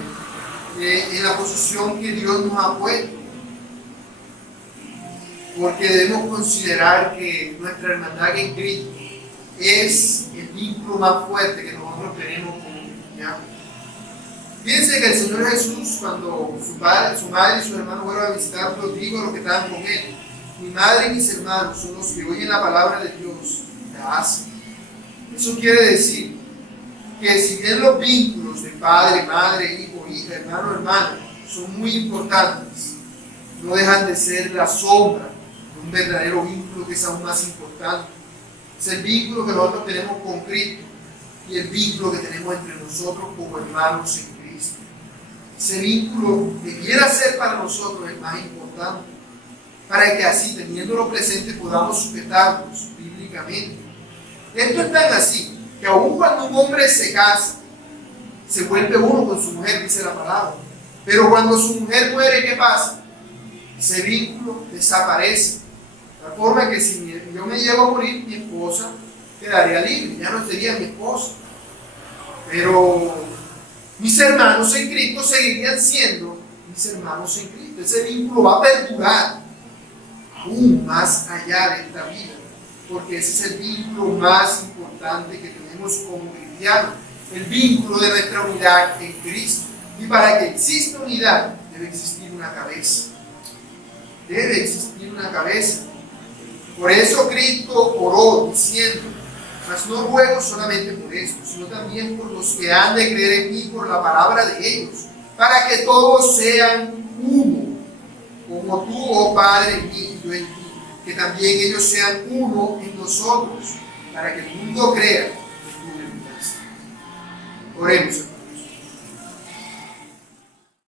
en la posición que Dios nos ha puesto. Porque debemos considerar que nuestra hermandad en Cristo es el vínculo más fuerte que nosotros tenemos con Él. Fíjense que el Señor Jesús, cuando su madre y sus hermanos fueron a visitarlo, dijo a los que estaban con Él: mi madre y mis hermanos son los que oyen la palabra de Dios y la hacen. Eso quiere decir que si bien los vínculos de padre, madre, hijo, hija, hermano, hermana son muy importantes, no dejan de ser la sombra de un verdadero vínculo que es aún más importante. Es el vínculo que nosotros tenemos con Cristo y el vínculo que tenemos entre nosotros como hermanos en Cristo. Ese vínculo debiera ser para nosotros el más importante, para que así, teniéndolo presente, podamos sujetarnos bíblicamente. Esto es tan así que aun cuando un hombre se casa, se vuelve uno con su mujer, dice la palabra. Pero cuando su mujer muere, ¿qué pasa? Ese vínculo desaparece. De tal forma que si yo me llevo a morir, mi esposa quedaría libre, ya no sería mi esposa. Pero mis hermanos en Cristo seguirían siendo mis hermanos en Cristo. Ese vínculo va a perdurar aún más allá de esta vida. porque ese es el vínculo más importante que tenemos como cristianos, el vínculo de nuestra unidad en Cristo. Y para que exista unidad, debe existir una cabeza. Debe existir una cabeza. Por eso Cristo oró diciendo: mas no ruego solamente por esto, sino también por los que han de creer en mí por la palabra de ellos, para que todos sean uno, como tú, oh Padre, en mí y yo en ti, que también ellos sean uno en nosotros, para que el mundo crea que tú me enviaste. Oremos.